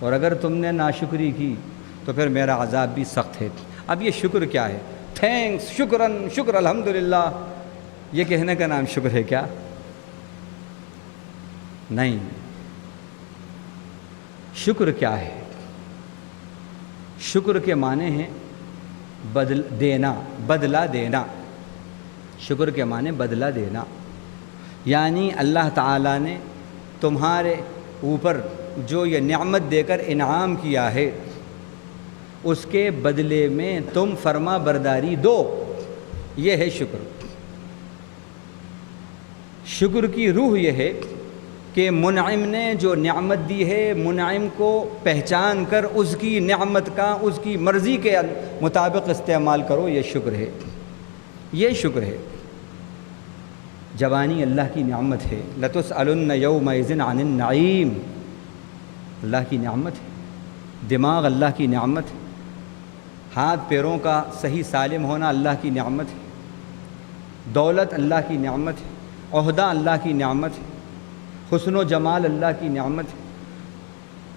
اور اگر تم نے ناشکری کی تو پھر میرا عذاب بھی سخت ہے۔ اب یہ شکر کیا ہے؟ تھینکس، شکر الحمدللہ، یہ کہنے کا نام شکر ہے کیا؟ نہیں۔ شکر کیا ہے؟ شکر کے معنی ہیں بدلہ دینا۔ شکر کے معنی بدلہ دینا، یعنی اللہ تعالیٰ نے تمہارے اوپر جو یہ نعمت دے کر انعام کیا ہے اس کے بدلے میں تم فرما برداری دو، یہ ہے شکر۔ شکر کی روح یہ ہے کہ منعم نے جو نعمت دی ہے، منعم کو پہچان کر اس کی نعمت کا اس کی مرضی کے مطابق استعمال کرو، یہ شکر ہے، یہ شکر ہے۔ جوانی اللہ کی نعمت ہے، لَتُسْأَلُنَّ يَوْمَئِذٍ عَنِ النَّعِيمِ، اللہ کی نعمت ہے۔ دماغ اللہ کی نعمت ہے، ہاتھ پیروں کا صحیح سالم ہونا اللہ کی نعمت ہے، دولت اللہ کی نعمت ہے، عہدہ اللہ کی نعمت ہے، حسن و جمال اللہ کی نعمت ہے،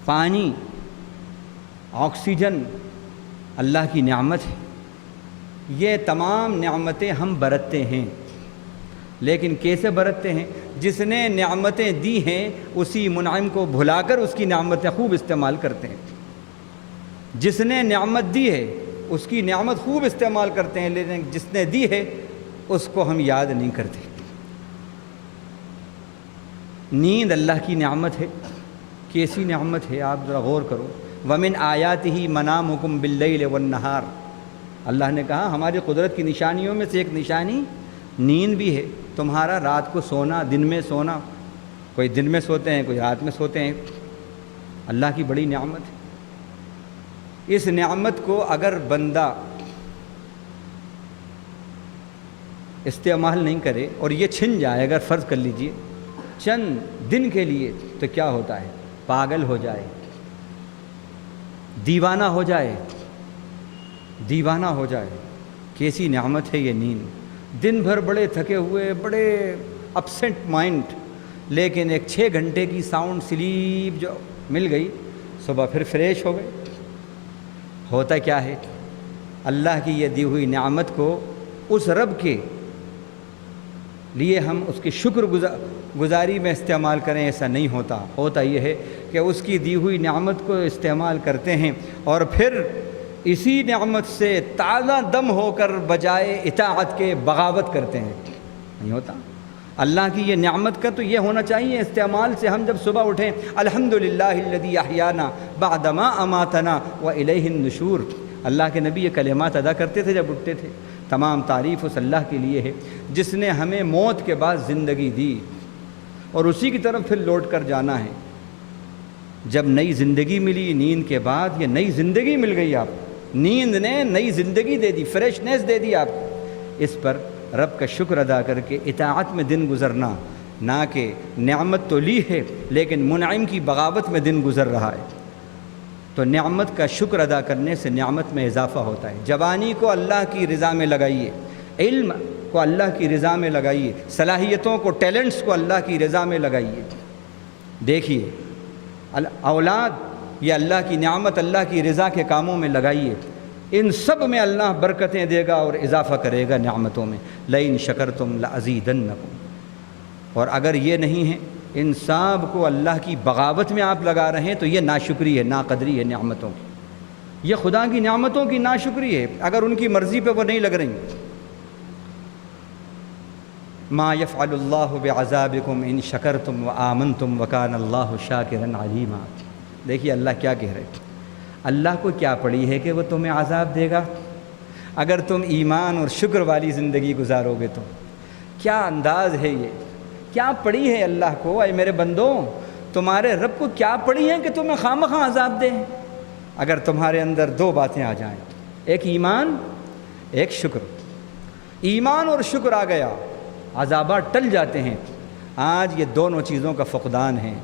پانی، آکسیجن اللہ کی نعمت ہے۔ یہ تمام نعمتیں ہم برتتے ہیں، لیکن کیسے برتتے ہیں؟ جس نے نعمتیں دی ہیں اسی منعم کو بھلا کر اس کی نعمتیں خوب استعمال کرتے ہیں۔ جس نے نعمت دی ہے اس کی نعمت خوب استعمال کرتے ہیں، لیکن جس نے دی ہے اس کو ہم یاد نہیں کرتے۔ نیند اللہ کی نعمت ہے، کیسی نعمت ہے آپ ذرا غور کرو۔ وَمِنْ آیَاتِهِ مَنَامُكُمْ بِاللَّيْلِ وَالنَّهَارِ، اللہ نے کہا ہماری قدرت کی نشانیوں میں سے ایک نشانی نیند بھی ہے، تمہارا رات کو سونا، دن میں سونا، کوئی دن میں سوتے ہیں کوئی رات میں سوتے ہیں، اللہ کی بڑی نعمت ہے۔ اس نعمت کو اگر بندہ استعمال نہیں کرے اور یہ چھن جائے، اگر فرض کر لیجئے چند دن کے لیے، تو کیا ہوتا ہے؟ پاگل ہو جائے، دیوانہ ہو جائے، دیوانہ ہو جائے۔ کیسی نعمت ہے یہ نیند! دن بھر بڑے تھکے ہوئے، بڑے اپسنٹ مائنڈ، لیکن ایک 6 گھنٹے کی ساؤنڈ سلیپ جو مل گئی، صبح پھر فریش ہو گئے۔ ہوتا کیا ہے؟ اللہ کی یہ دی ہوئی نعمت کو اس رب کے لیے ہم اس کی شکر گزاری میں استعمال کریں، ایسا نہیں ہوتا۔ ہوتا یہ ہے کہ اس کی دی ہوئی نعمت کو استعمال کرتے ہیں اور پھر اسی نعمت سے تازہ دم ہو کر بجائے اطاعت کے بغاوت کرتے ہیں، نہیں ہوتا۔ اللہ کی یہ نعمت کا تو یہ ہونا چاہیے استعمال سے ہم جب صبح اٹھیں، الحمدللہ الذی احیانا بعد ما اماتنا والیہ النشور، اللہ کے نبی یہ کلمات ادا کرتے تھے جب اٹھتے تھے۔ تمام تعریف اس اللہ کے لیے ہے جس نے ہمیں موت کے بعد زندگی دی اور اسی کی طرف پھر لوٹ کر جانا ہے۔ جب نئی زندگی ملی نیند کے بعد، یہ نئی زندگی مل گئی آپ کو، نیند نے نئی زندگی دے دی، فریشنیس دے دی آپ کو۔ اس پر رب کا شکر ادا کر کے اطاعت میں دن گزرنا، نہ کہ نعمت تو لی ہے لیکن منعم کی بغاوت میں دن گزر رہا ہے۔ تو نعمت کا شکر ادا کرنے سے نعمت میں اضافہ ہوتا ہے۔ جوانی کو اللہ کی رضا میں لگائیے، علم کو اللہ کی رضا میں لگائیے، صلاحیتوں کو، ٹیلنٹس کو اللہ کی رضا میں لگائیے۔ دیکھیے اولاد یہ اللہ کی نعمت، اللہ کی رضا کے کاموں میں لگائیے، ان سب میں اللہ برکتیں دے گا اور اضافہ کرے گا نعمتوں میں۔ لئن شکرتم لازیدنکم۔ اور اگر یہ نہیں ہے، ان سب کو اللہ کی بغاوت میں آپ لگا رہے ہیں تو یہ ناشکری ہے، ناقدری ہے نعمتوں کی، یہ خدا کی نعمتوں کی ناشکری ہے اگر ان کی مرضی پہ وہ نہیں لگ رہی۔ ما یفعل اللہ بعذابکم ان شکرتم وآمنتم وکان اللہ شاکرا علیما۔ دیکھیے اللہ کیا کہہ رہے، اللہ کو کیا پڑی ہے کہ وہ تمہیں عذاب دے گا اگر تم ایمان اور شکر والی زندگی گزارو گے تو۔ کیا انداز ہے یہ، کیا پڑی ہے اللہ کو، اے میرے بندوں تمہارے رب کو کیا پڑی ہے کہ تمہیں خامخواہ عذاب دے؟ اگر تمہارے اندر دو باتیں آ جائیں، ایک ایمان، ایک شکر۔ ایمان اور شکر آ گیا، عذابات ٹل جاتے ہیں۔ آج یہ دونوں چیزوں کا فقدان ہے،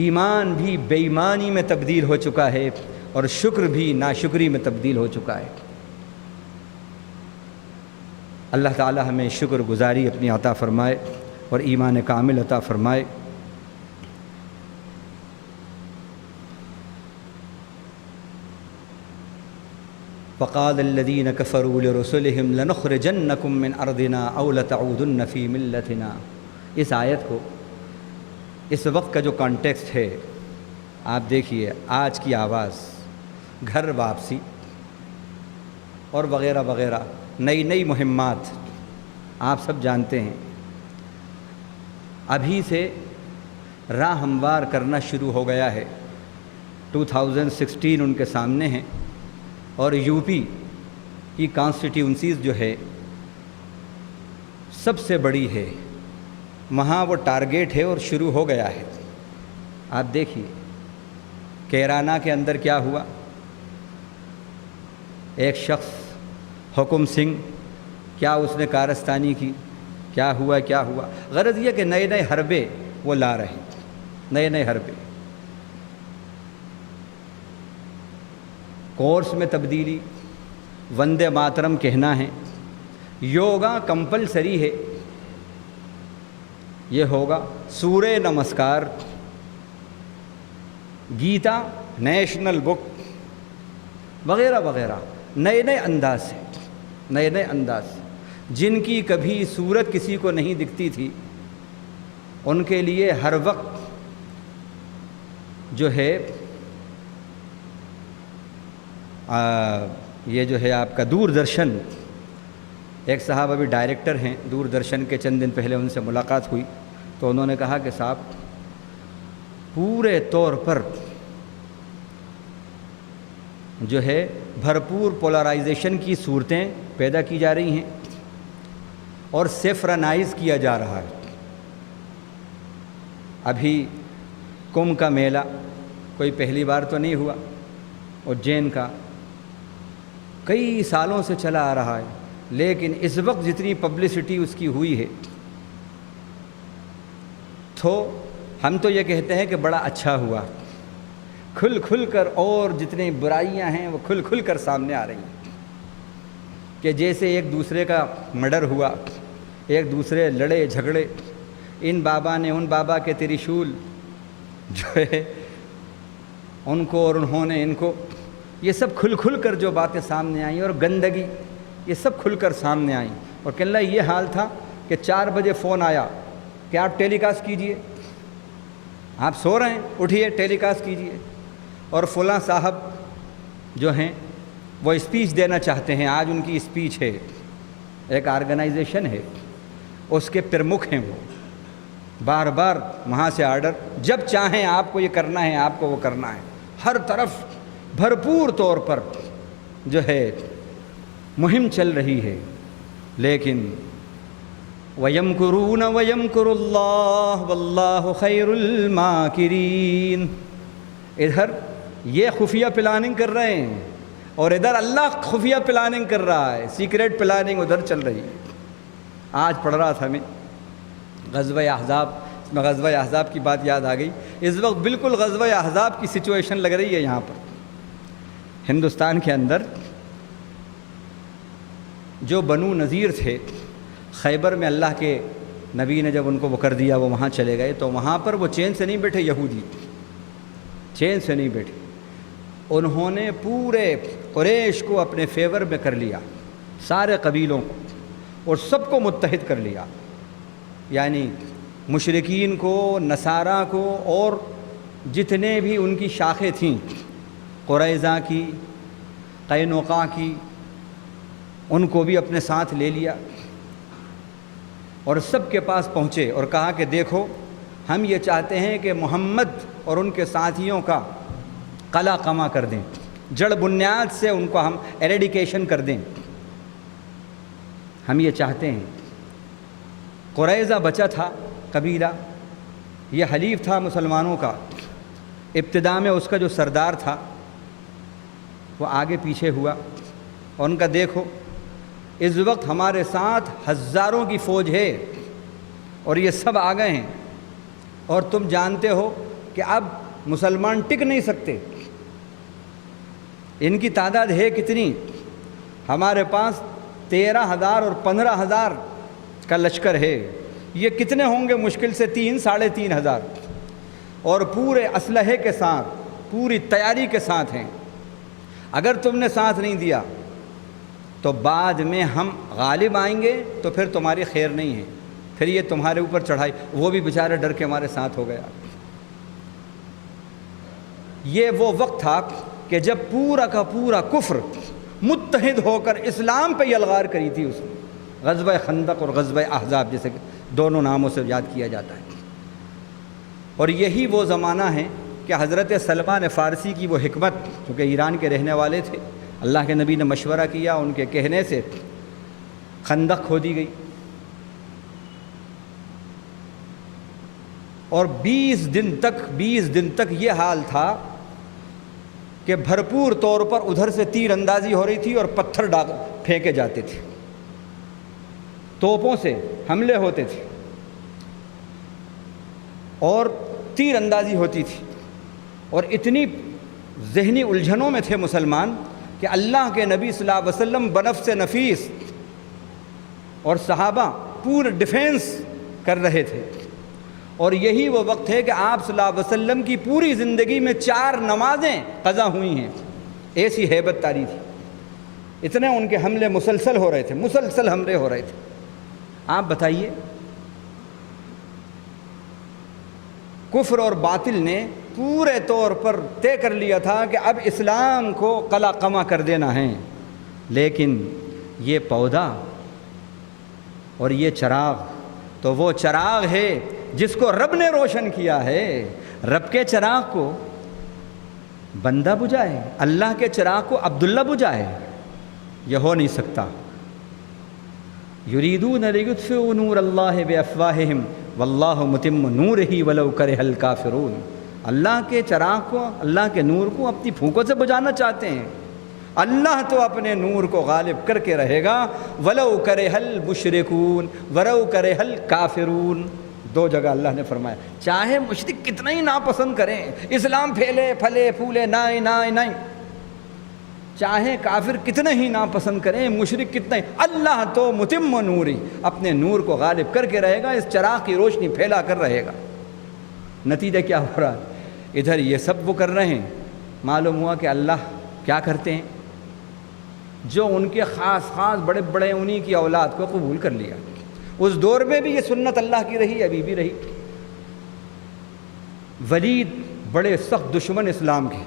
ایمان بھی بے ایمانی میں تبدیل ہو چکا ہے اور شکر بھی ناشکری میں تبدیل ہو چکا ہے۔ اللہ تعالی ہمیں شکر گزاری اپنی عطا فرمائے اور ایمان کامل عطا فرمائے۔ وقال الذين كفروا لرسلهم لنخرجنكم من ارضنا او لتعودن في ملتنا۔ اس آیت کو، اس وقت کا جو کانٹیکسٹ ہے آپ دیکھیے، آج کی آواز، گھر واپسی اور وغیرہ وغیرہ، نئی نئی مہمات آپ سب جانتے ہیں۔ ابھی سے راہ ہموار کرنا شروع ہو گیا ہے۔ 2016 ان کے سامنے ہیں اور یو پی کی کانسٹیٹیونسیز جو ہے سب سے بڑی ہے، وہاں وہ ٹارگیٹ ہے اور شروع ہو گیا ہے۔ آپ دیکھیے کیرانہ کے اندر کیا ہوا، ایک شخص حکم سنگھ، کیا اس نے کارستانی کی، کیا ہوا کیا ہوا۔ غرض یہ کہ نئے نئے حربے وہ لا رہے ہیں، نئے نئے حربے، کورس میں تبدیلی، وندے ماترم کہنا ہے، یوگا کمپلسری ہے، یہ ہوگا، سورہ نمسکار، گیتا نیشنل بک وغیرہ وغیرہ، نئے نئے انداز ہیں، نئے نئے انداز جن کی کبھی صورت کسی کو نہیں دکھتی تھی، ان کے لیے ہر وقت جو ہے یہ جو ہے آپ کا دوردرشن، ایک صاحب ابھی ڈائریکٹر ہیں دوردرشن کے، چند دن پہلے ان سے ملاقات ہوئی تو انہوں نے کہا کہ صاحب پورے طور پر جو ہے بھرپور پولرائزیشن کی صورتیں پیدا کی جا رہی ہیں اور سیفرنائز کیا جا رہا ہے۔ ابھی کمبھ کا میلہ کوئی پہلی بار تو نہیں ہوا، اجین کا کئی سالوں سے چلا آ رہا ہے، لیکن اس وقت جتنی پبلسٹی اس کی ہوئی ہے تو ہم تو یہ کہتے ہیں کہ بڑا اچھا ہوا، کھل کھل کر، اور جتنی برائیاں ہیں وہ کھل کھل کر سامنے آ رہی ہیں، کہ جیسے ایک دوسرے کا مرڈر ہوا، ایک دوسرے لڑے جھگڑے، ان بابا نے ان بابا کے تریشول جو ہے ان کو اور انہوں نے ان کو، یہ سب کھل کھل کر جو باتیں سامنے آئیں، اور گندگی یہ سب کھل کر سامنے آئیں۔ اور کہ اللہ یہ حال تھا کہ 4 بجے فون آیا کہ آپ ٹیلی کاسٹ کیجئے، آپ سو رہے ہیں اٹھیے ٹیلی کاسٹ کیجئے، اور فلاں صاحب جو ہیں وہ اسپیچ دینا چاہتے ہیں، آج ان کی اسپیچ ہے، ایک آرگنائزیشن ہے اس کے پرمکھ ہیں، وہ بار بار وہاں سے آرڈر، جب چاہیں آپ کو یہ کرنا ہے، آپ کو وہ کرنا ہے، ہر طرف بھرپور طور پر جو ہے مہم چل رہی ہے۔ لیکن وَيَمْكُرُونَ وَيَمْكُرُ اللَّهُ وَاللَّهُ خَيْرُ الْمَاكِرِينَ، ادھر یہ خفیہ پلاننگ کر رہے ہیں، اور ادھر اللہ خفیہ پلاننگ کر رہا ہے، سیکریٹ پلاننگ ادھر چل رہی ہے۔ آج پڑھ رہا تھا میں غزوہ احزاب، اس میں غزوہ احزاب کی بات یاد آ گئی۔ اس وقت بالکل غزوہ احزاب کی سچویشن لگ رہی ہے یہاں پر ہندوستان کے اندر۔ جو بنو نذیر تھے خیبر میں، اللہ کے نبی نے جب ان کو وہ کر دیا، وہ وہاں چلے گئے، تو وہاں پر وہ چین سے نہیں بیٹھے، یہودی چین سے نہیں بیٹھے، انہوں نے پورے قریش کو اپنے فیور میں کر لیا، سارے قبیلوں کو، اور سب کو متحد کر لیا، یعنی مشرکین کو، نصارہ کو، اور جتنے بھی ان کی شاخیں تھیں، قریظہ کی، قینوقا کی، ان کو بھی اپنے ساتھ لے لیا، اور سب کے پاس پہنچے اور کہا کہ دیکھو، ہم یہ چاہتے ہیں کہ محمد اور ان کے ساتھیوں کا قلع قمع کر دیں، جڑ بنیاد سے ان کو ہم ایریڈیکیشن کر دیں، ہم یہ چاہتے ہیں۔ قریظہ بچا تھا قبیلہ، یہ حلیف تھا مسلمانوں کا، ابتدا میں اس کا جو سردار تھا وہ آگے پیچھے ہوا، اور ان کا دیکھو اس وقت ہمارے ساتھ ہزاروں کی فوج ہے اور یہ سب آ گئے ہیں، اور تم جانتے ہو کہ اب مسلمان ٹک نہیں سکتے، ان کی تعداد ہے کتنی، ہمارے پاس 13,000 اور 15,000 کا لشکر ہے، یہ کتنے ہوں گے مشکل سے 3 ساڑھے 3 ہزار، اور پورے اسلحے کے ساتھ، پوری تیاری کے ساتھ ہیں، اگر تم نے ساتھ نہیں دیا تو بعد میں ہم غالب آئیں گے تو پھر تمہاری خیر نہیں ہے، پھر یہ تمہارے اوپر چڑھائی۔ وہ بھی بیچارے ڈر کے ہمارے ساتھ ہو گیا۔ یہ وہ وقت تھا کہ جب پورا کا پورا کفر متحد ہو کر اسلام پہ یلغار کری تھی، اس نے غزوہ خندق اور غزوہ احزاب، جیسے کہ دونوں ناموں سے یاد کیا جاتا ہے۔ اور یہی وہ زمانہ ہے کہ حضرت سلمان فارسی کی وہ حکمت، چونکہ ایران کے رہنے والے تھے، اللہ کے نبی نے مشورہ کیا، ان کے کہنے سے خندق کھودی گئی، اور 20 دن تک یہ حال تھا کہ بھرپور طور پر ادھر سے تیر اندازی ہو رہی تھی اور پتھر پھینکے جاتے تھے، توپوں سے حملے ہوتے تھے اور تیر اندازی ہوتی تھی، اور اتنی ذہنی الجھنوں میں تھے مسلمان کہ اللہ کے نبی صلی اللہ علیہ وسلم بنفس نفیس اور صحابہ پورے ڈیفینس کر رہے تھے۔ اور یہی وہ وقت ہے کہ آپ صلی اللہ علیہ وسلم کی پوری زندگی میں 4 نمازیں قضا ہوئی ہیں، ایسی ہیبت طاری تھی، اتنے ان کے حملے مسلسل ہو رہے تھے، مسلسل حملے ہو رہے تھے۔ آپ بتائیے، کفر اور باطل نے پورے طور پر طے کر لیا تھا کہ اب اسلام کو قلع قمع کر دینا ہے، لیکن یہ پودا اور یہ چراغ تو وہ چراغ ہے جس کو رب نے روشن کیا ہے۔ رب کے چراغ کو بندہ بجھائے، اللہ کے چراغ کو عبداللہ بجھائے، یہ ہو نہیں سکتا۔ یریدون لیطفئوا نور اللہ بافواہہم واللہ متم نورہ ولو کرہ الکافرون۔ اللہ کے چراغ کو، اللہ کے نور کو اپنی پھونکوں سے بجھانا چاہتے ہیں، اللہ تو اپنے نور کو غالب کر کے رہے گا، ولو کرہ المشرکون ولو کرہ الکافرون۔ 2 جگہ اللہ نے فرمایا، چاہے مشرک کتنا ہی ناپسند کریں، اسلام پھیلے پھلے پھولے، نہیں، چاہے کافر کتنے ہی ناپسند کریں، مشرک کتنے، اللہ تو متم نوری، اپنے نور کو غالب کر کے رہے گا، اس چراغ کی روشنی پھیلا کر رہے گا۔ نتیجہ کیا ہو رہا ہے؟ ادھر یہ سب وہ کر رہے ہیں، معلوم ہوا کہ اللہ کیا کرتے ہیں، جو ان کے خاص بڑے بڑے انہی کی اولاد کو قبول کر لیا۔ اس دور میں بھی یہ سنت اللہ کی رہی، ابھی بھی رہی۔ ولید بڑے سخت دشمن اسلام کے،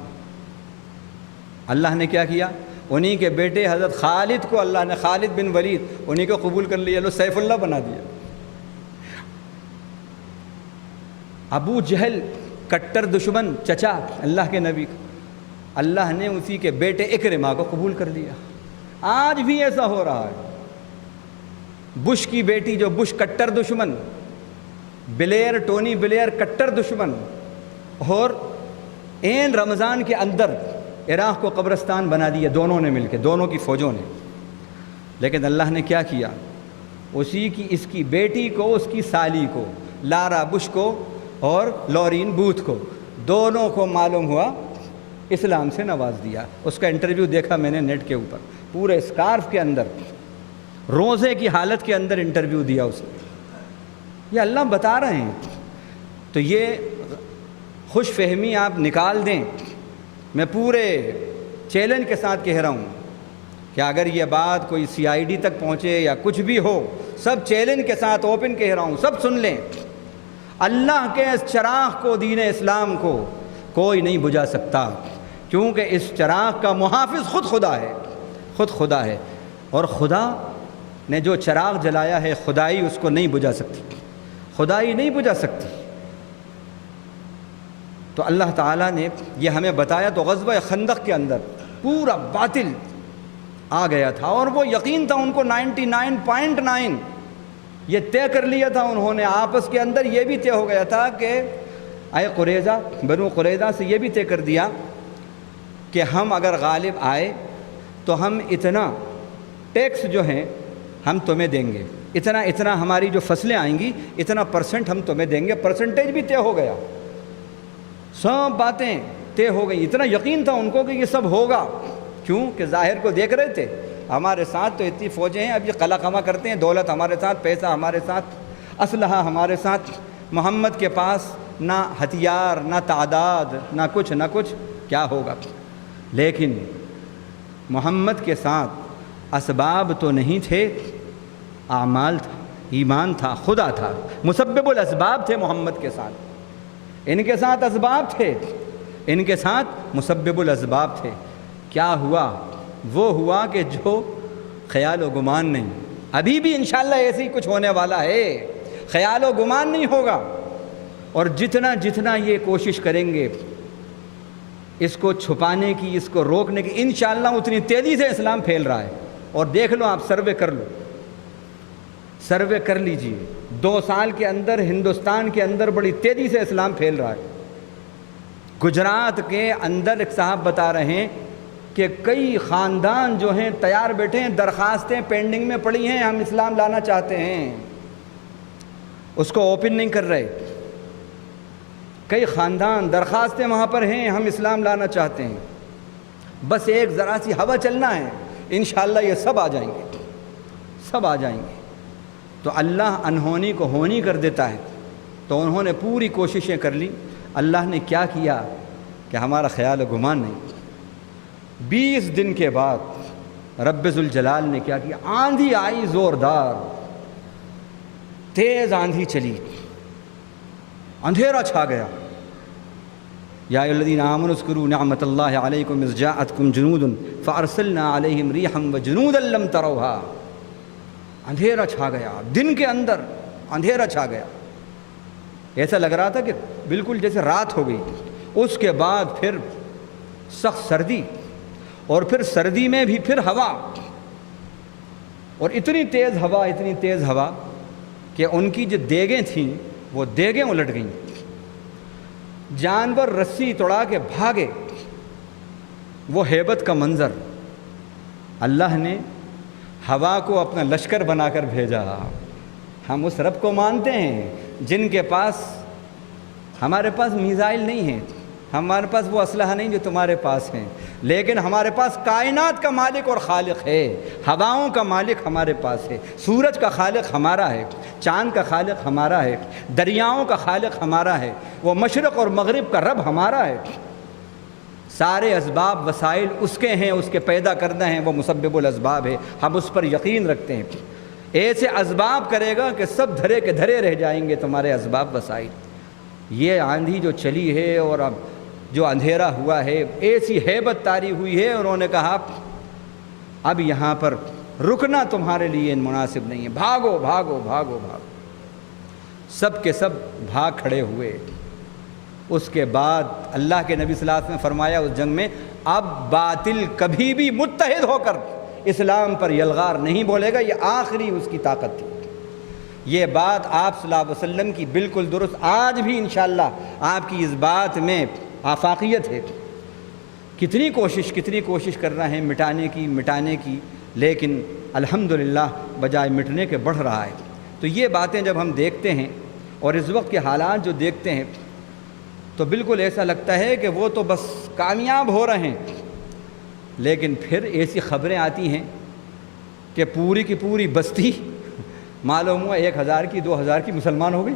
اللہ نے کیا کیا، انہی کے بیٹے حضرت خالد کو، اللہ نے خالد بن ولید انہی کو قبول کر لیا، لو سیف اللہ بنا دیا۔ ابو جہل کٹر دشمن چچا اللہ کے نبی کو، اللہ نے اسی کے بیٹے اکرمہ کو قبول کر لیا۔ آج بھی ایسا ہو رہا ہے۔ بش کی بیٹی جو بش کٹر دشمن، بلیئر ٹونی بلیئر کٹر دشمن، اور این رمضان کے اندر عراق کو قبرستان بنا دیا دونوں نے مل کے، دونوں کی فوجوں نے۔ لیکن اللہ نے کیا کیا؟ اسی کی اس کی بیٹی کو، اس کی سالی کو، لارا بش کو اور لورین بوتھ کو، دونوں کو معلوم ہوا اسلام سے نواز دیا۔ اس کا انٹرویو دیکھا میں نے نیٹ کے اوپر، پورے اسکارف کے اندر، روزے کی حالت کے اندر انٹرویو دیا اس نے۔ یہ اللہ بتا رہے ہیں۔ تو یہ خوش فہمی آپ نکال دیں۔ میں پورے چیلنج کے ساتھ کہہ رہا ہوں کہ اگر یہ بات کوئی CID تک پہنچے یا کچھ بھی ہو، سب چیلنج کے ساتھ اوپن کہہ رہا ہوں، سب سن لیں، اللہ کے اس چراغ کو، دین اسلام کو کوئی نہیں بجھا سکتا، کیونکہ اس چراغ کا محافظ خود خدا ہے، خود خدا ہے، اور خدا نے جو چراغ جلایا ہے، خدائی اس کو نہیں بجھا سکتی، خدائی نہیں بجھا سکتی۔ تو اللہ تعالیٰ نے یہ ہمیں بتایا۔ تو غزوہ خندق کے اندر پورا باطل آ گیا تھا، اور وہ یقین تھا ان کو 99.9 یہ طے کر لیا تھا انہوں نے آپس کے اندر۔ یہ بھی طے ہو گیا تھا کہ اے قریظہ، بنو قریظہ سے یہ بھی طے کر دیا کہ ہم اگر غالب آئے تو ہم اتنا ٹیکس جو ہیں ہم تمہیں دیں گے، اتنا ہماری جو فصلیں آئیں گی اتنا % ہم تمہیں دیں گے۔ پرسنٹیج بھی طے ہو گیا، سب باتیں طے ہو گئی۔ اتنا یقین تھا ان کو کہ یہ سب ہوگا، کیوں کہ ظاہر کو دیکھ رہے تھے، ہمارے ساتھ تو اتنی فوجیں ہیں، اب یہ قلع قمع کرتے ہیں، دولت ہمارے ساتھ، پیسہ ہمارے ساتھ، اسلحہ ہمارے ساتھ، محمد کے پاس نہ ہتھیار، نہ تعداد، نہ کچھ، کیا ہوگا؟ لیکن محمد کے ساتھ اسباب تو نہیں تھے، اعمال تھا، ایمان تھا، خدا تھا، مسبب الاسباب تھے محمد کے ساتھ۔ ان کے ساتھ اسباب تھے، ان کے ساتھ مسبب الاسباب تھے۔ کیا ہوا؟ وہ ہوا کہ جو خیال و گمان نہیں، ابھی بھی انشاءاللہ ایسے ہی کچھ ہونے والا ہے، خیال و گمان نہیں ہوگا۔ اور جتنا یہ کوشش کریں گے اس کو چھپانے کی، اس کو روکنے کی، انشاءاللہ اتنی تیزی سے اسلام پھیل رہا ہے۔ اور دیکھ لو، آپ سروے کر لو، سروے کر لیجئے، 2 سال کے اندر ہندوستان کے اندر بڑی تیزی سے اسلام پھیل رہا ہے۔ گجرات کے اندر ایک صاحب بتا رہے ہیں کہ کئی خاندان جو ہیں تیار بیٹھے ہیں، درخواستیں پینڈنگ میں پڑی ہیں، ہم اسلام لانا چاہتے ہیں، اس کو اوپن نہیں کر رہے۔ کئی خاندان درخواستیں وہاں پر ہیں، ہم اسلام لانا چاہتے ہیں، بس ایک ذرا سی ہوا چلنا ہے، انشاءاللہ یہ سب آ جائیں گے، سب آ جائیں گے۔ تو اللہ انہونی کو ہونی کر دیتا ہے۔ تو انہوں نے پوری کوششیں کر لی، اللہ نے کیا کیا کہ ہمارا خیال و گمان نہیں۔ 20 دن کے بعد رب ذوالجلال نے کیا کیا؟ آندھی آئی زوردار، تیز آندھی چلی، اندھیرا چھا گیا۔ یا ایھا الذین آمنوا اذکروا نعمت اللہ علیکم اذ جاءتکم جنود فارسلنا علیہم ریحا وجنودا لم تروها۔ اندھیرا چھا گیا، دن کے اندر اندھیرا چھا گیا، ایسا لگ رہا تھا کہ بالکل جیسے رات ہو گئی۔ اس کے بعد پھر سخت سردی، اور پھر سردی میں بھی پھر ہوا، اور اتنی تیز ہوا کہ ان کی جو دیگیں تھیں وہ دیگیں الٹ گئیں، جانور رسی توڑا کے بھاگے۔ وہ ہیبت کا منظر، اللہ نے ہوا کو اپنا لشکر بنا کر بھیجا۔ ہم اس رب کو مانتے ہیں جن کے پاس، ہمارے پاس میزائل نہیں ہیں، ہمارے پاس وہ اسلحہ نہیں جو تمہارے پاس ہیں، لیکن ہمارے پاس کائنات کا مالک اور خالق ہے، ہواؤں کا مالک ہمارے پاس ہے، سورج کا خالق ہمارا ہے، چاند کا خالق ہمارا ہے، دریاؤں کا خالق ہمارا ہے، وہ مشرق اور مغرب کا رب ہمارا ہے۔ سارے اسباب وسائل اس کے ہیں، اس کے پیدا کرنا ہیں، وہ مسبب الاسباب ہے، ہم اس پر یقین رکھتے ہیں۔ ایسے اسباب کرے گا کہ سب دھرے کے دھرے رہ جائیں گے تمہارے اسباب وسائل۔ یہ آندھی جو چلی ہے اور اب جو اندھیرا ہوا ہے، ایسی ہیبت طاری ہوئی ہے، انہوں نے کہا اب یہاں پر رکنا تمہارے لیے مناسب نہیں ہے، بھاگو بھاگو بھاگو بھاگو۔ سب کے سب بھاگ کھڑے ہوئے۔ اس کے بعد اللہ کے نبی صلی اللہ علیہ وسلم نے فرمایا اس جنگ میں، اب باطل کبھی بھی متحد ہو کر اسلام پر یلغار نہیں بولے گا، یہ آخری اس کی طاقت تھی۔ یہ بات آپ صلی اللہ علیہ وسلم کی بالکل درست، آج بھی انشاءاللہ آپ کی اس بات میں آفاقیت ہے کتنی کوشش کر رہے ہیں مٹانے کی، لیکن الحمدللہ بجائے مٹنے کے بڑھ رہا ہے۔ تو یہ باتیں جب ہم دیکھتے ہیں اور اس وقت کے حالات جو دیکھتے ہیں تو بالکل ایسا لگتا ہے کہ وہ تو بس کامیاب ہو رہے ہیں، لیکن پھر ایسی خبریں آتی ہیں کہ پوری کی پوری بستی معلوم ہوا 1000 کی 2000 کی مسلمان ہو گئی۔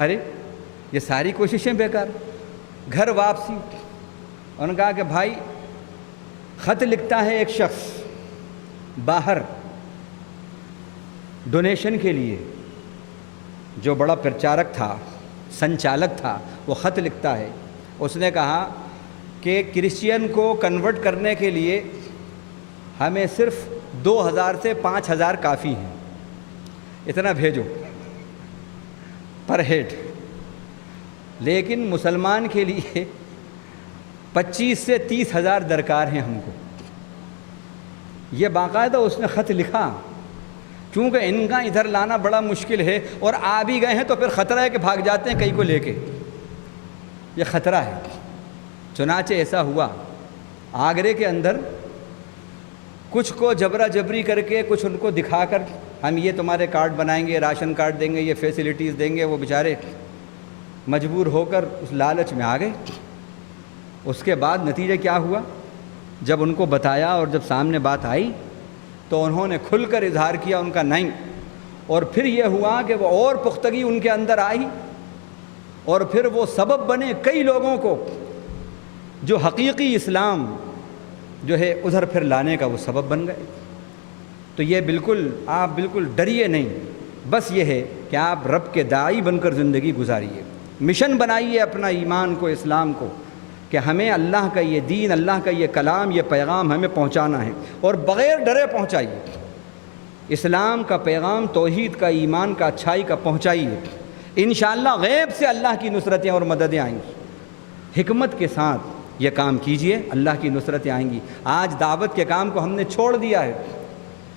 ارے یہ ساری کوششیں بیکار۔ گھر واپسی، انہوں نے کہا کہ بھائی خط لکھتا ہے ایک شخص باہر ڈونیشن کے لیے، جو بڑا پرچارک تھا، سنچالک تھا، وہ خط لکھتا ہے۔ اس نے کہا کہ کرسچین کو کنورٹ کرنے کے لیے ہمیں صرف 2000 سے 5000 کافی ہیں، اتنا بھیجو پر ہیڈ، لیکن مسلمان کے لیے 25 سے 30,000 درکار ہیں ہم کو۔ یہ باقاعدہ اس نے خط لکھا، چونکہ ان کا ادھر لانا بڑا مشکل ہے اور آ بھی گئے ہیں تو پھر خطرہ ہے کہ بھاگ جاتے ہیں کئی کو لے کے، یہ خطرہ ہے۔ چنانچہ ایسا ہوا، آگرے کے اندر کچھ کو جبرا جبری کر کے، کچھ ان کو دکھا کر ہم یہ تمہارے کارڈ بنائیں گے، راشن کارڈ دیں گے، یہ فیسلٹیز دیں گے، وہ بیچارے مجبور ہو کر اس لالچ میں آ گئے۔ اس کے بعد نتیجہ کیا ہوا؟ جب ان کو بتایا اور جب سامنے بات آئی تو انہوں نے کھل کر اظہار کیا ان کا نہیں، اور پھر یہ ہوا کہ وہ اور پختگی ان کے اندر آئی، اور پھر وہ سبب بنے کئی لوگوں کو جو حقیقی اسلام جو ہے ادھر پھر لانے کا وہ سبب بن گئے۔ تو یہ بالکل آپ بالکل ڈریے نہیں، بس یہ ہے کہ آپ رب کے داعی بن کر زندگی گزاریے، مشن بنائیے اپنا ایمان کو، اسلام کو، کہ ہمیں اللہ کا یہ دین، اللہ کا یہ کلام، یہ پیغام ہمیں پہنچانا ہے، اور بغیر ڈرے پہنچائیے۔ اسلام کا پیغام، توحید کا، ایمان کا، اچھائی کا پہنچائیے۔ انشاءاللہ غیب سے اللہ کی نصرتیں اور مددیں آئیں گی۔ حکمت کے ساتھ یہ کام کیجئے، اللہ کی نصرتیں آئیں گی۔ آج دعوت کے کام کو ہم نے چھوڑ دیا ہے،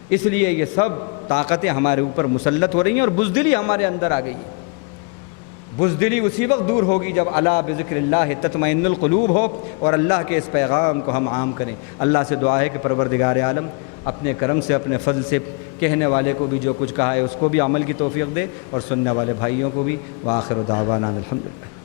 اس لیے یہ سب طاقتیں ہمارے اوپر مسلط ہو رہی ہیں اور بزدلی ہمارے اندر آ گئی ہے۔ بزدلی اسی وقت دور ہوگی جب الا بذکر اللہ تطمئن القلوب ہو اور اللہ کے اس پیغام کو ہم عام کریں۔ اللہ سے دعا ہے کہ پروردگار عالم اپنے کرم سے، اپنے فضل سے کہنے والے کو بھی جو کچھ کہا ہے اس کو بھی عمل کی توفیق دے، اور سننے والے بھائیوں کو بھی۔ وآخر دعوانا الحمدللہ۔